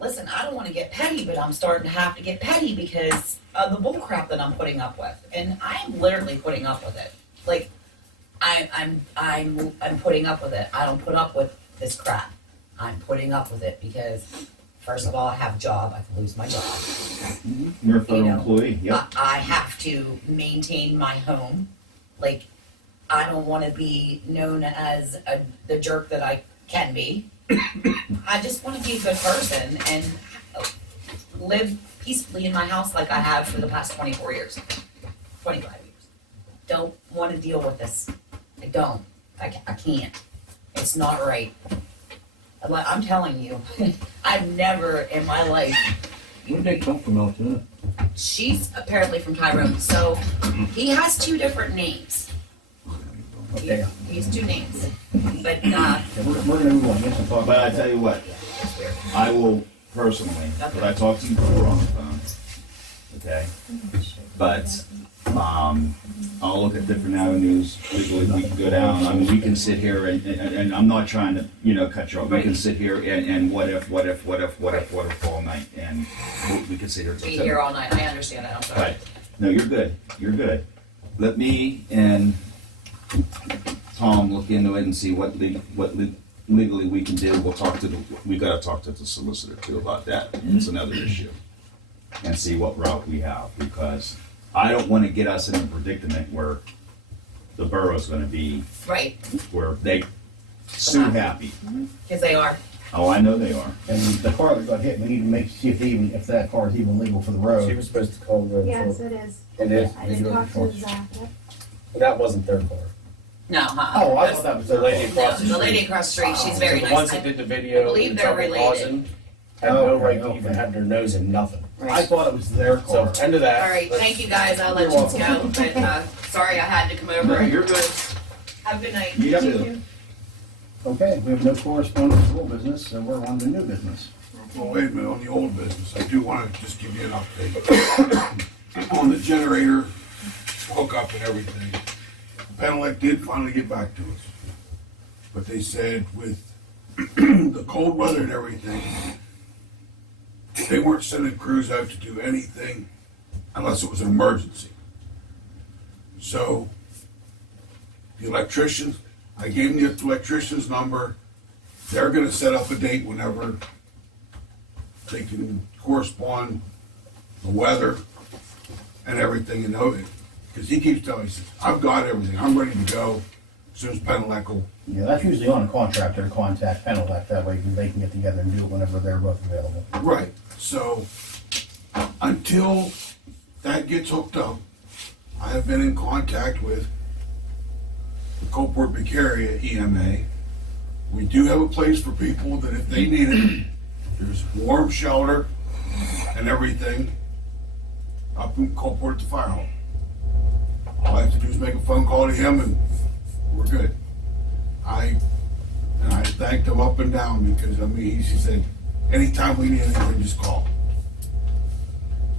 listen, I don't wanna get petty, but I'm starting to have to get petty because of the bull crap that I'm putting up with. And I'm literally putting up with it. Like, I'm putting up with it. I don't put up with this crap. I'm putting up with it because, first of all, I have a job. I could lose my job. You're a federal You know, employee, yep. I have to maintain my home. Like, I don't want to be known as the jerk that I can be. I just want to be a good person and live peacefully in my house like I have for the past 24 years, 25 years. Don't want to deal with this. I don't. I can't. It's not right. I'm telling you, I've never in my life. Where did they come from out there? She's apparently from Tyrone, so he has two different names. Okay. He has two names, but Yeah, we're gonna move on, yes, and talk But I about tell that. you what, it's weird. I will personally, because I talked to you before on the phone, okay? But, I'll look at different avenues, legally, we can go down, I mean, we can sit here and I'm not trying to, you know, cut you off. We can sit here and what if all night, and we can sit here till Be 10. here all night. I understand that. I'm sorry. Right, no, you're good, you're good. Let me and Tom look into it and see what legally we can do. We gotta talk to the solicitor too about that. It's another issue. And see what route we have, because I don't wanna get us in a predicament where the borough's gonna be, Right, where they sue happy. because they are. Oh, I know they are. And the car that got hit, we need to see if that car is even legal for the She road. was supposed to call the. Yes, it is. It is? I did talk to Zach. Yep. That wasn't their car. No, Oh, I thought that was The their lady car. across the the street. lady across the street, she's very So the ones nice. that did the video, I believe the they're trouble related. causing, had no Okay, right to okay. even have their nose in nothing. I thought it was their So, car. end of that. All right, Let's- thank you guys. I'll let You're you welcome. go. But sorry I had to come over. No, you're good. Have a good night. You You too. too. Okay, we have no correspondence or old business, so we're on to new business. Well, wait a minute, on the old business, I do want to just give you an update. On the generator hookup and everything, Penelec did finally get back to us. But they said with the cold weather and everything, they weren't sending crews out to do anything unless it was an emergency. So, the electricians, I gave them the electrician's number. They're gonna set up a date whenever they can correspond the weather and everything, and because he keeps telling me, he says, I've got everything, I'm ready to go as soon as Penelec will. Yeah, that's usually on a contractor to contact Penelec, that way they can get together and do it whenever they're both available. Right, so until that gets hooked up, I have been in contact with the Coalport Vicaria EMA. We do have a place for people that if they need it, there's warm shelter and everything up in Coalport at the fire hall. All I have to do is make a phone call to him and we're good. I thanked him up and down because, I mean, he said, anytime we need anything, just call.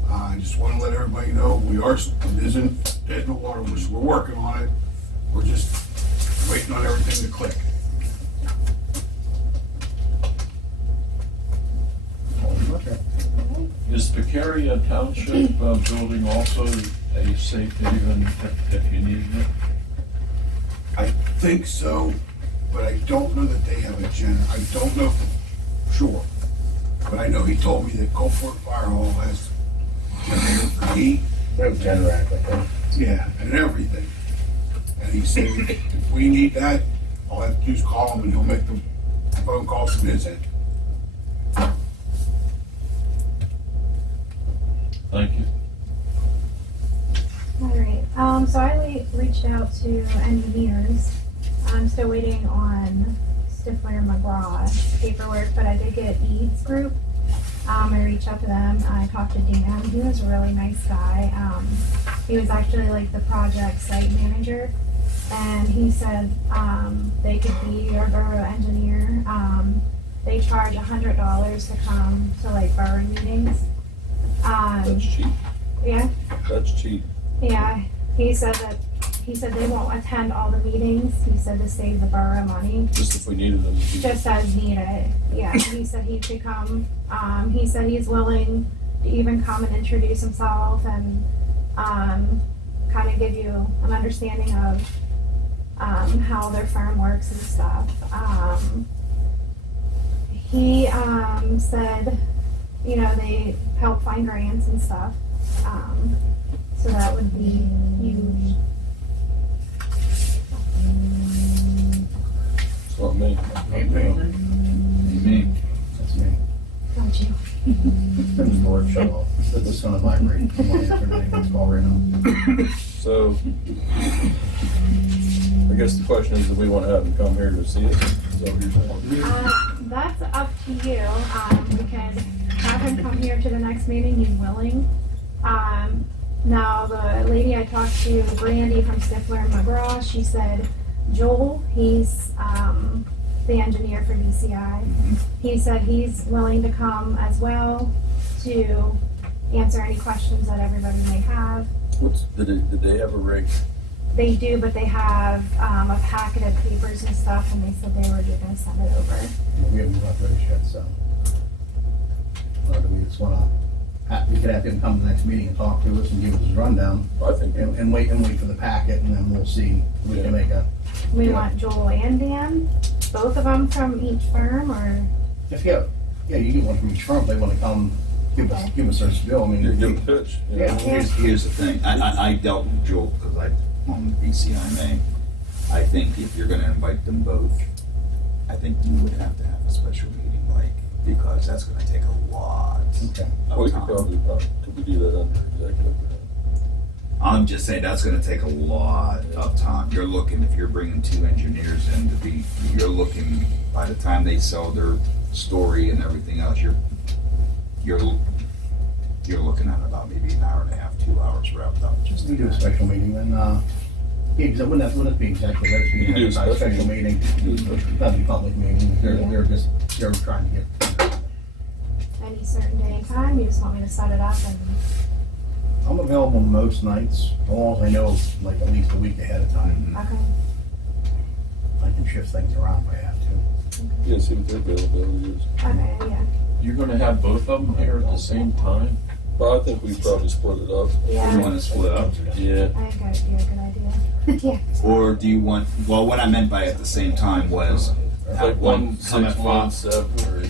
I just want to let everybody know it isn't dead in the water. We're working on it. We're just waiting on everything to click. Okay. Is Vicaria Township building also a safe haven if you needed it? I think so, but I don't know that they have a I don't know for sure. But I know he told me that Coalport Fire Hall has generator for heat. We have Generac, I think. Yeah, and everything. And he said, if we need that, all I have to do is call him and he'll make the phone calls from his end. Thank you. All right, so I reached out to engineers. I'm still waiting on Stifler McGraw paperwork, but I did get Eads Group. I reached out to them. I talked to Dan. He was a really nice guy. He was actually like the project site manager, and he said they could be your borough engineer. They charge $100 to come to like borough meetings. That's cheap. Yeah. That's cheap. Yeah, he said that he said they won't attend all the meetings. He said to save the borough money, Just if we needed them. just as needed. Yeah, he said he could come. He said he's willing to even come and introduce himself and kind of give you an understanding of how their firm works and stuff. He said, you know, they help find grants and stuff. So that would be huge. It's not me. Me. That's me. Don't you? There's the word shut off. It's gonna vibrate. I'm not answering anybody's call right now. So, I guess the question is, do we want to have them come here to see us? Is that what you're saying? That's up to you. We can have him come here to the next meeting. He's willing. Now, the lady I talked to, Brandy from Stifler and McGraw, she said, Joel, he's the engineer for DCI. He said he's willing to come as well to answer any questions that everybody may have. Did they have a rig? They do, but they have a packet of papers and stuff, and they said they were just gonna send it over. We haven't got those yet, so. Do we just wanna, we could have him come to the next meeting and talk to us and give us his rundown I think. and wait for the packet, and then we'll see if we can make a, We Yeah. want Joel and Dan, both of them from each firm, or? if you, yeah, you get one from each firm, if they wanna come, give us their spiel, I mean. Give a pitch. you know? Yeah. Here's the thing, I dealt with Joel because I'm on the BCMA. I think if you're gonna invite them both, I think you would have to have a special meeting, like, because that's gonna take a lot Okay. We of could time. probably, could we do that under executive? I'm just saying, that's gonna take a lot of time. You're looking, if you're bringing two engineers in to be, you're looking, by the time they sell their story and everything else, you're looking at about maybe an hour and a half, 2 hours wrapped up. Just We do a special meeting, then, yeah, because it wouldn't be exactly, that's You do a a special meeting. That'd be a public meeting, they're trying to get. Any certain day and time, you just want me to set it up and, I'm available most nights, all I know, like at least a week ahead of time. okay, I can shift things around if I have to. Yeah, see what their availability is. okay, yeah, You're gonna have both of them here at the same time? But I think we probably split it up. yeah. You wanna split up? Yeah. I think that'd be a good idea. Yeah, Or do you want, well, what I meant by at the same time was, Like have one come at 1, 6, 1, 5. 7, or 8.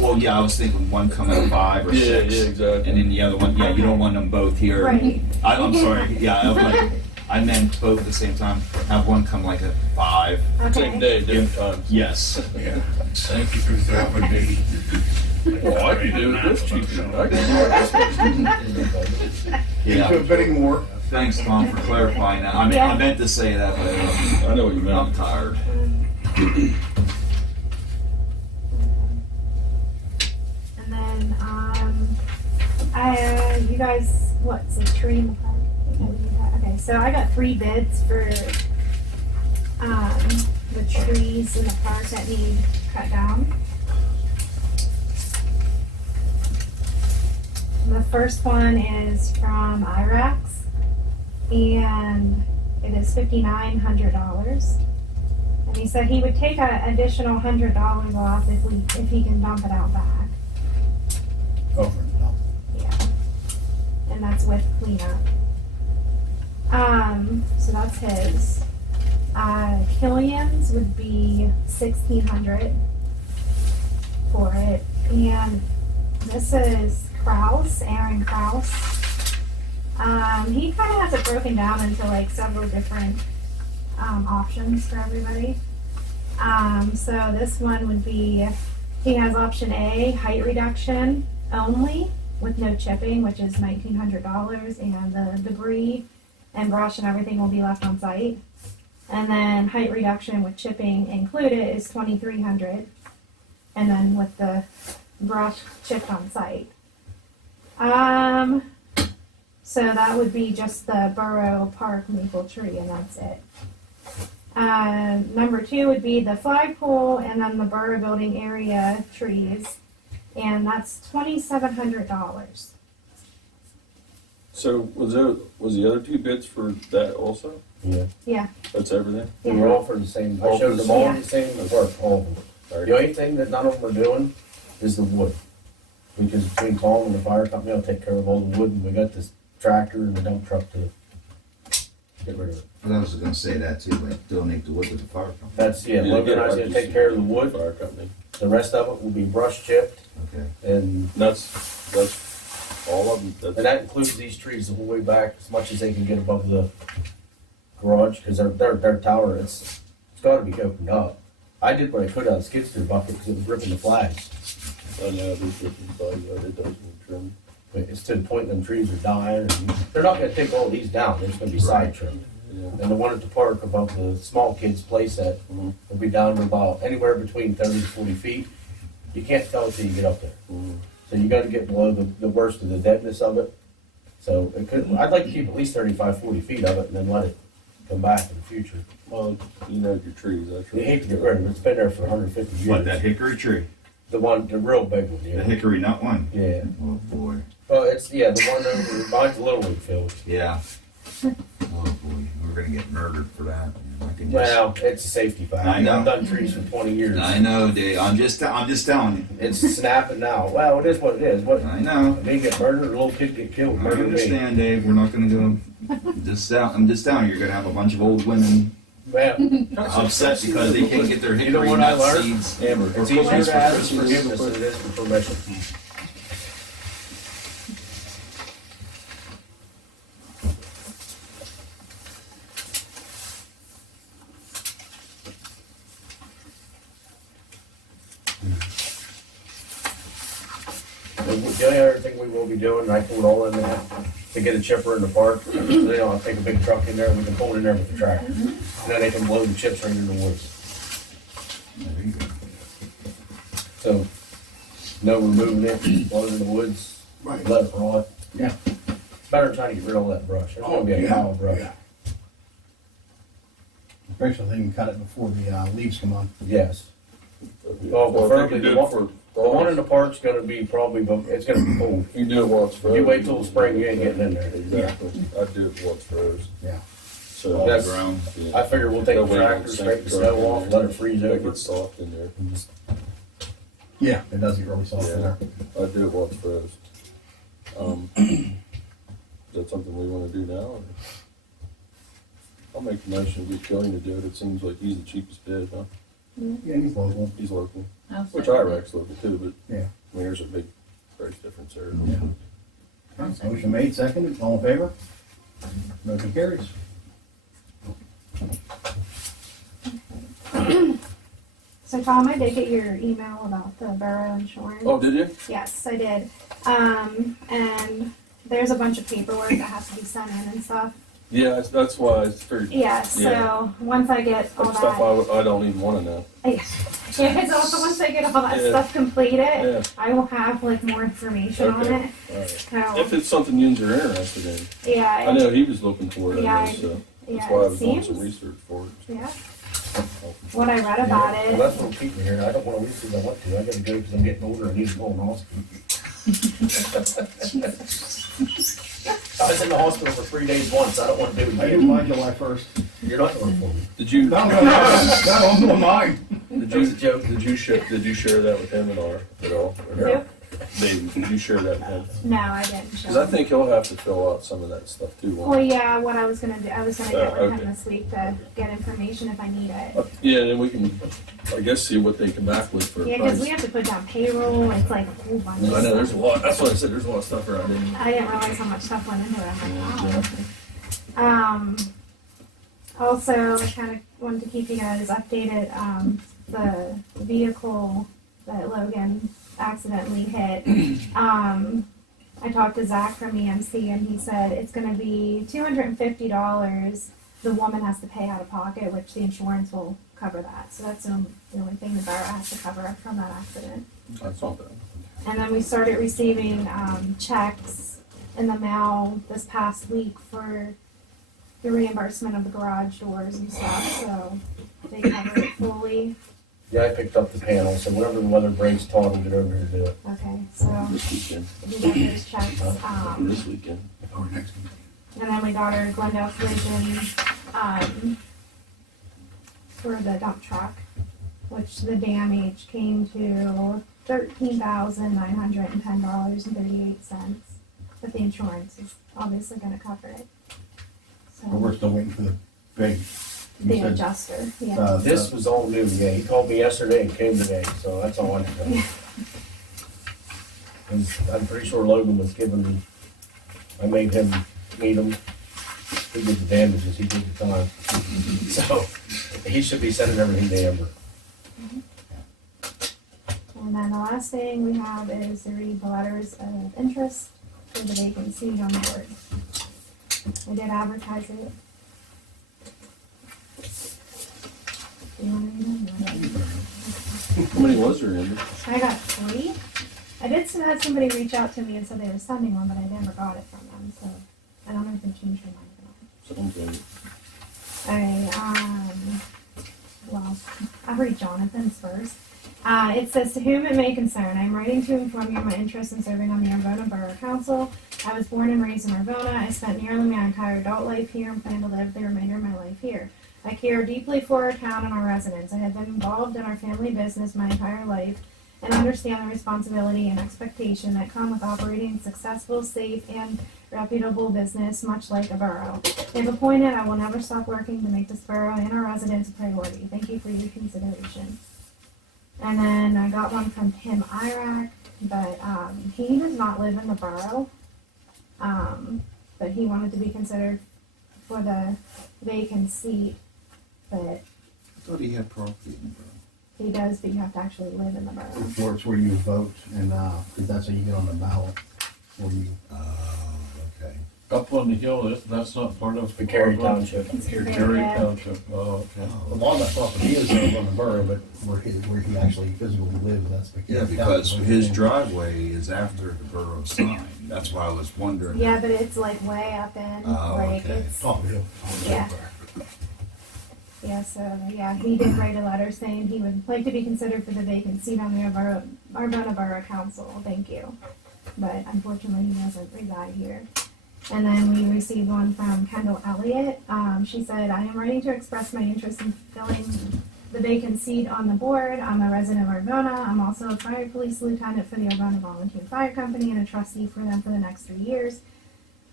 Well, yeah, I was thinking one come at 5 or 6. Yeah, exactly. And then the other one, yeah, you don't want them both here. right, I'm sorry, yeah, I meant both at the same time. Have one come like at 5. Same okay. day, different times. Yes. Yeah, Thank you for that would be. Well, I can do this cheaper. I can do this. Yeah. To a bidding war. Thanks, Tom, for clarifying that. I meant to say that, but I know what you I'm meant. tired. And then, you guys, what's a tree in the park? Okay, so I got 3 bids for, the trees in the park that need cut down. The first one is from IRAX, and it is $5,900. And he said he would take an additional $100 off if he can dump it out back. Over and done. Yeah. And that's with cleanup. So that's his. Killian's would be $1,600 for it. And this is Kraus, Aaron Kraus. He kind of has it broken down into like several different options for everybody. So this one would be, he has option A, height reduction only with no chipping, which is $1,900, and the debris and brush and everything will be left on site. And then height reduction with chipping included is $2,300, and then with the brush chipped on site. So that would be just the Borough Park maple tree, and that's it. Number 2 would be the flagpole and then the Borough building area trees, and that's $2,700. So was the other 2 bids for that also? Yeah. Yeah. That's everything? And we're all for the same, I All showed for the them all same? the same, it worked, all of them. The only thing that none of them are doing is the wood. Because between Tom and the fire company, I'll take care of all the wood, and we got this tractor and the dump truck to get rid of it. But I was gonna say that too, like donate the wood to the fire company. That's, yeah, Yeah, Logan and I's I gonna just- take care of the wood, Fire company. the rest of it will be brush chipped, Okay. and That's all of them, And that's, that includes these trees the whole way back, as much as they can get above the garage, because their tower, it's gotta be opened up. I did what I could out of the skid steer bucket, because it was ripping the flags. I know, these different sides, it does need trim. But it's to the point them trees are dying, and they're not gonna take all these down, they're just gonna be side trimmed. Yeah. And the one at the park above the small kids' playset Mhm. will be down to about anywhere between 30 to 40 feet. You can't tell until you get up there. Mhm. So you gotta get below the worst of the deadness of it. So it could, I'd like to keep at least 35, 40 feet of it and then let it come back in the future. Well, you know your trees, that's You right. hate to get rid of it, it's been there for 150 years. What, that hickory tree? The one, the real big one, The yeah. hickory nut one? Yeah. Oh, boy. Well, it's, yeah, the one over behind the Little League field. Yeah. Oh, boy, we're gonna get murdered for that. I can just. Well, it's a safety factor. I know. I've done trees for 20 years. I know, Dave, I'm just telling you. It's snapping now. Well, it is what it is. What, I know. me get murdered, a little kid get killed, I murder me. understand, Dave, we're not gonna do I'm just telling you, you're gonna have a bunch of old women Well, upset because they can't get their You know hickory what I nut learned? seeds. Amber, it's easier Thanks to for ask for Christmas. forgiveness than it is for permission. The only other thing we will be doing, and I put it all in there, to get a chipper in the park, you know, I'll take a big truck in there, and we can pull it in there with the tractor. And then they can blow the chips right in the woods. There you go. So, no removing it, just blow it in the woods, Right. let it rot. Yeah. It's better than trying to get rid of all that brush, there's Oh, gonna be a yeah, pile of brush. yeah. Especially if they can cut it before the leaves come on. Yes. Well, Well, if preferably they can the do one, it for the one in fall, the park's gonna be probably, but it's gonna be cold. you do it while it's frozen. You wait till the spring, you ain't getting in there. Exactly, I'd do it while it's frozen. Yeah. So. That's- Ground. yeah. I figure we'll take the Nobody tractor, wants scrape the sink snow truck off, in let there. it freeze Make over. it soft in there. and just- Yeah, it does get really soft in Yeah. there. I'd do it while it's frozen. Is that something we wanna do now, or? I'll make the motion, get Kelly to do it, it seems like he's the cheapest bid, huh? Yeah, he's local. He's local, I'll which second IRAC's local too, but, Yeah. I mean, there's a big price difference there. Yeah. Motion made, seconded, all in favor? Motion carries. So Tom, I did get your email about the borough insurance. Oh, did you? Yes, I did. And there's a bunch of paperwork that has to be sent in and stuff. Yeah, that's why it's very, Yeah, so Yeah. once I get all that's stuff that, I don't even wanna know. yeah, so once I get all that Yeah. stuff completed, Yeah, I will have like more information on Okay. it. alright. So, If it's something yous are interested in, yeah, I know he was looking for it, Yeah, I know, so that's yeah, why I it was doing seems, some research for it. yeah, what I read about Well, it, that's what'll keep me here, I don't wanna leave because I want to, I gotta go because I'm getting older and need to go in the hospital. I was in the hospital for 3 days once, I don't wanna do it I do again. mine July 1st. You're not going for me. Did you, No, I'm doing mine. That was a joke. did you share that with him at all? Or no? Who? David, did you share that with him? no, I didn't. Cause I think he'll have to fill out some of that stuff too. won't Well, he? yeah, what I was gonna do, I was gonna get with okay. him this week to get information if I need it. Yeah, then we can, I guess, see what they come back with for a Yeah, because we price. have to put down payroll, it's like a whole bunch of I know, there's a stuff. lot, that's why I said there's a lot of stuff around in. I didn't realize how much stuff went into it, I'm Yeah, like, wow. exactly. Also, I kind of wanted to keep you guys updated, the vehicle that Logan accidentally hit. I talked to Zach from EMC and he said it's gonna be $250 the woman has to pay out of pocket, which the insurance will cover that. So that's the only thing the borough has to cover from that accident. That's not bad. And then we started receiving checks in the mail this past week for the reimbursement of the garage doors and stuff, so they cover it fully. Yeah, I picked up the panel, so whenever the weather breaks, Todd will get over here to do it. Okay, so This weekend, we got those checks. this weekend. Or next week. And then we got our Glendale Collision for the dump truck, which the damage came to $13,910.38. But the insurance is obviously gonna cover it. But So, we're still waiting for the big. you the said, adjuster, yeah. This was all new, yeah, he called me yesterday and came today, so that's all I know. And I'm pretty sure Logan was given, I made him meet him, he did the damages, he did the time. So, he should be sending everything to Amber. And then the last thing we have is to read the letters of interest for the vacant seat on the board. We did advertise it. Do you want to read them? How many was there, Amber? I got 3. I did have somebody reach out to me and said they were sending one, but I never got it from them, so I don't know if they changed their mind or not. Sounds like it. Well, I'll read Jonathan's first. It says, to whom it may concern, I am writing to inform you of my interest in serving on the Arvona Borough Council. I was born and raised in Arvona. I spent nearly my entire adult life here and plan to live the remainder of my life here. I care deeply for our town and our residents. I have been involved in our family business my entire life and understand the responsibility and expectation that come with operating a successful, safe, and reputable business, much like a borough. If appointed, I will never stop working to make this borough and our residents a priority. Thank you for your consideration. And then I got one from Tim Iraq, but he does not live in the borough. But he wanted to be considered for the vacant seat, but I thought he had property in the borough. he does, but you have to actually live in the borough. It's where you vote, and, cause that's how you get on the ballot, where you. Okay. Up on the hill, that's not part of. McCary Township. Cary Township, oh, okay. A lot of that property is on the borough, but where he actually physically lives, that's. Yeah, because his driveway is after the borough sign. That's why I was wondering. Yeah, but it's like way up in, Oh, like okay. it's, Top of the hill. Yeah. Yeah, so, yeah, he did write a letter saying he would like to be considered for the vacant seat on the Arvona Borough Council, thank you. But unfortunately, he doesn't reside here. And then we received one from Kendall Elliott. She said, I am writing to express my interest in filling the vacant seat on the board. I'm a resident of Arvona. I'm also a fire police lieutenant for the Arvona Volunteer Fire Company and a trustee for them for the next 3 years.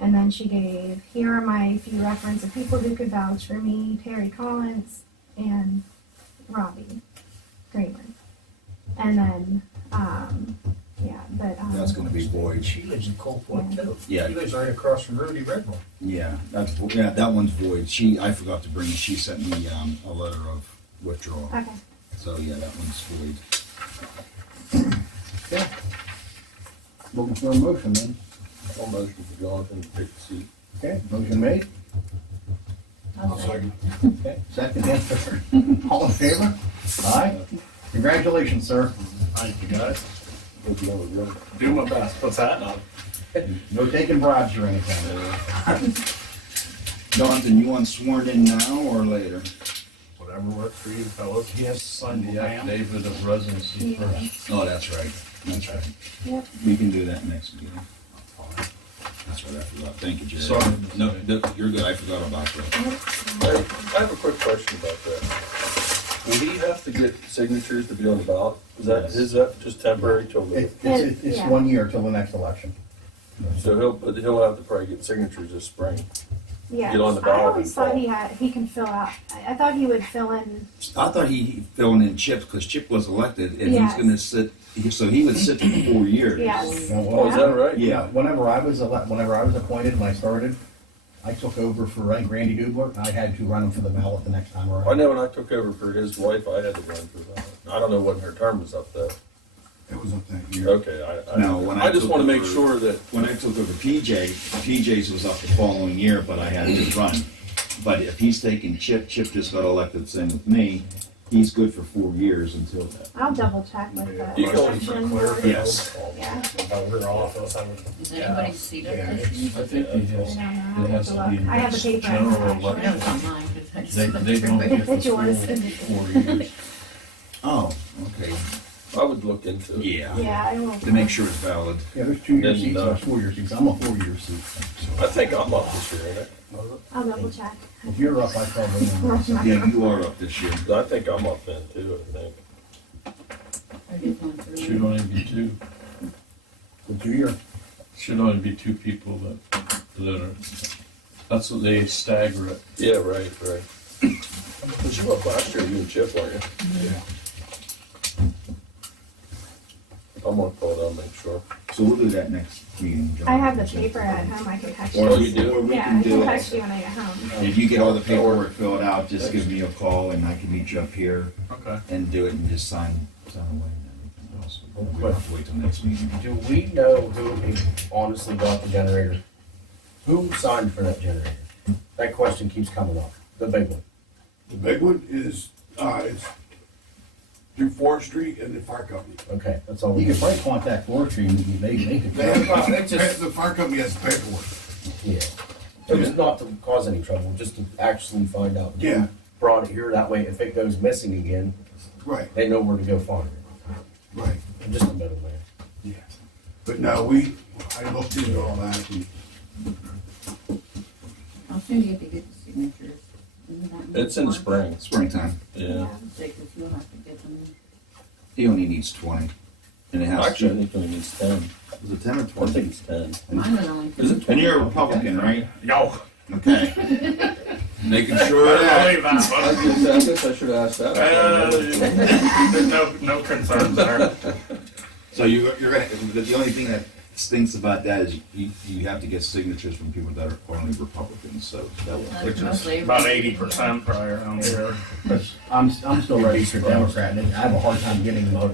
And then she gave, here are my few reference of people who could vouch for me, Terry Collins and Robbie Kramer. And then, yeah, but. That's gonna be void. She lives in Coldport too. Yeah. She lives right across from Rudy Redmond. Yeah, that one's void. I forgot to bring it. She sent me, a letter of withdrawal. Okay. So, yeah, that one's void. Yeah. Looking for a motion then. I'll motion for Jonathan to take the seat. Okay, motion made. I'll second. Okay, second and third. All in favor? Aye. Congratulations, sir. Thank you, guys. Hope you don't regret it. Do my best. What's that now? No taking bribes or anything. Jonathan, you want sworn in now or later? Whatever works for you, fellas. He has to sign the Ma'am? affidavit of residency Yeah. first. Oh, that's right. That's right. Yep. We can do that next meeting. That's what I forgot. Thank you, Jerry. Sorry. No, you're good. I forgot about that. I have a quick question about that. Will he have to get signatures to be on the ballot? Is that just temporary till the, It's Yeah. 1 year till the next election. so he'll have to probably get signatures this spring? Yeah, Get on the I ballot always and thought fall. he can fill out, I thought he would fill in, I thought he filled in Chip because Chip was elected and Yes. he's gonna sit, so he would sit for 4 years. yes. Now, Oh, is that right? Yeah. Whenever I was appointed and I started, I took over for Randy Dubler. I had to run him for the ballot the next time I around. know when I took over for his wife, I had to run for that. I don't know when her term was up though. It was up that year. Okay, No, when I just took wanna make over- sure that, When I took over PJ's was up the following year, but I had to run. But if he's taking Chip just got elected, same with me, he's good for 4 years until that. I'll double check with the You can- election board. Yes. Yeah, About her office, Is anybody see that this year? I think he I has, don't know, it has to be in I have the paper. general actually. No, election. it's not mine, 'cause I just They looked don't through it. get the It's yours. full 4 years. Oh, okay. I would look into it. Yeah, Yeah, I will. to make sure it's valid. Yeah, there's 2-year And, seats, there's 4-year seats. I'm a 4-year seat. I think I'm up this year, ain't I? I'll double check. If you're up, I probably am. Yeah, you are up this year. I think I'm up then too, I think. I just went through. Should only be two. The 2-year. Should only be two people that are, that's what they stagger it. Yeah, right. Cause you went last year, you and Chip, weren't you? Yeah. I'm gonna call it, I'll make sure. So we'll do that next meeting. John. I have the paper at home, I can text you. Or you do? Or we Yeah, can I do can it. text you when I get home. If you get all the paperwork filled out, just give me a call and I can meet you up here Okay. and do it and just sign away and everything else. We don't have to wait till next meeting. Do we know who honestly got the generator? Who signed for that generator? That question keeps coming up, the big one. The big one is, it's through forestry and the fire company. Okay, that's all we You need. can probably contact Forestry and they could. They have, It's just- the fire company has paperwork. Yeah. It was not to cause any trouble, just to actually find out. who Yeah. Brought it here, that way if it goes missing again, Right, they know where to go find it. right. Just a middleman. Yeah. But no, I looked into all that and How soon do you have to get the signatures? Isn't that It's in the spring, Springtime. yeah. Say, 'cause you'll have to get them. He only needs 20. And it has Actually, I to, think it only needs 10. is it 10 or I 20? think it's 10. Mine was only. Is it And you're a Republican, right? No. Okay. Making sure of I that. believe that one. I guess I should ask that. No concerns there. So you're gonna, the only thing that stinks about that is you have to get signatures from people that are only Republicans, so that will. That's mostly About everybody. 80% prior on here. I'm still registered Democrat and I have a hard time getting them.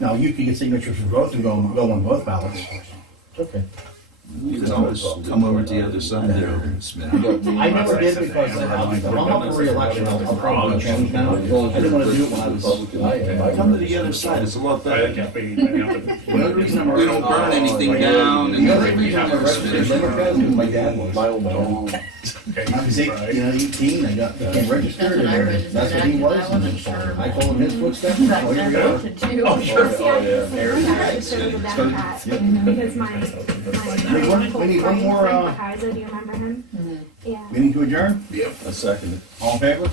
Now, you can get signatures from both and go on both ballots. Okay. You can always come over to the other side there, Smith. I never did because I'm up for re-election, I'll probably change now. I didn't wanna do it when I was. Come to the other side, it's a lot I better. can't be, The other reason I'm. We don't burn anything down and The other reason I'm a registered Democrat is because my dad was. My old man. I was 18, I became registered, and that's what he was, and I followed in his footsteps, and That's oh, here we what are. to do. Oh, sure. See, I registered as a Democrat because my We need one more, Frank Kaiser, do you remember him? Yeah. We need to adjourn, I second it. all in favor?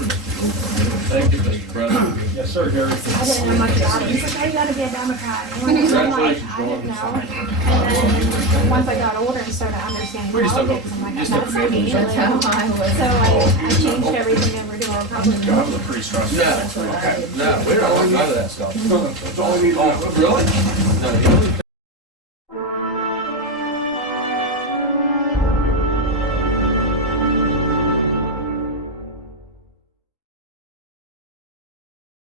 Thank you, Mr. President. Yes, sir, Jerry. I didn't know much about it. He's like, oh, you gotta be a Democrat. And when I'm like, I didn't know. And then once I got older and started understanding politics, I'm like, that's me. That's how I was. So I changed everything over to a Republican. That was a pretty stressful. No, we don't want none of that stuff. that's all we need to know. Really? No, you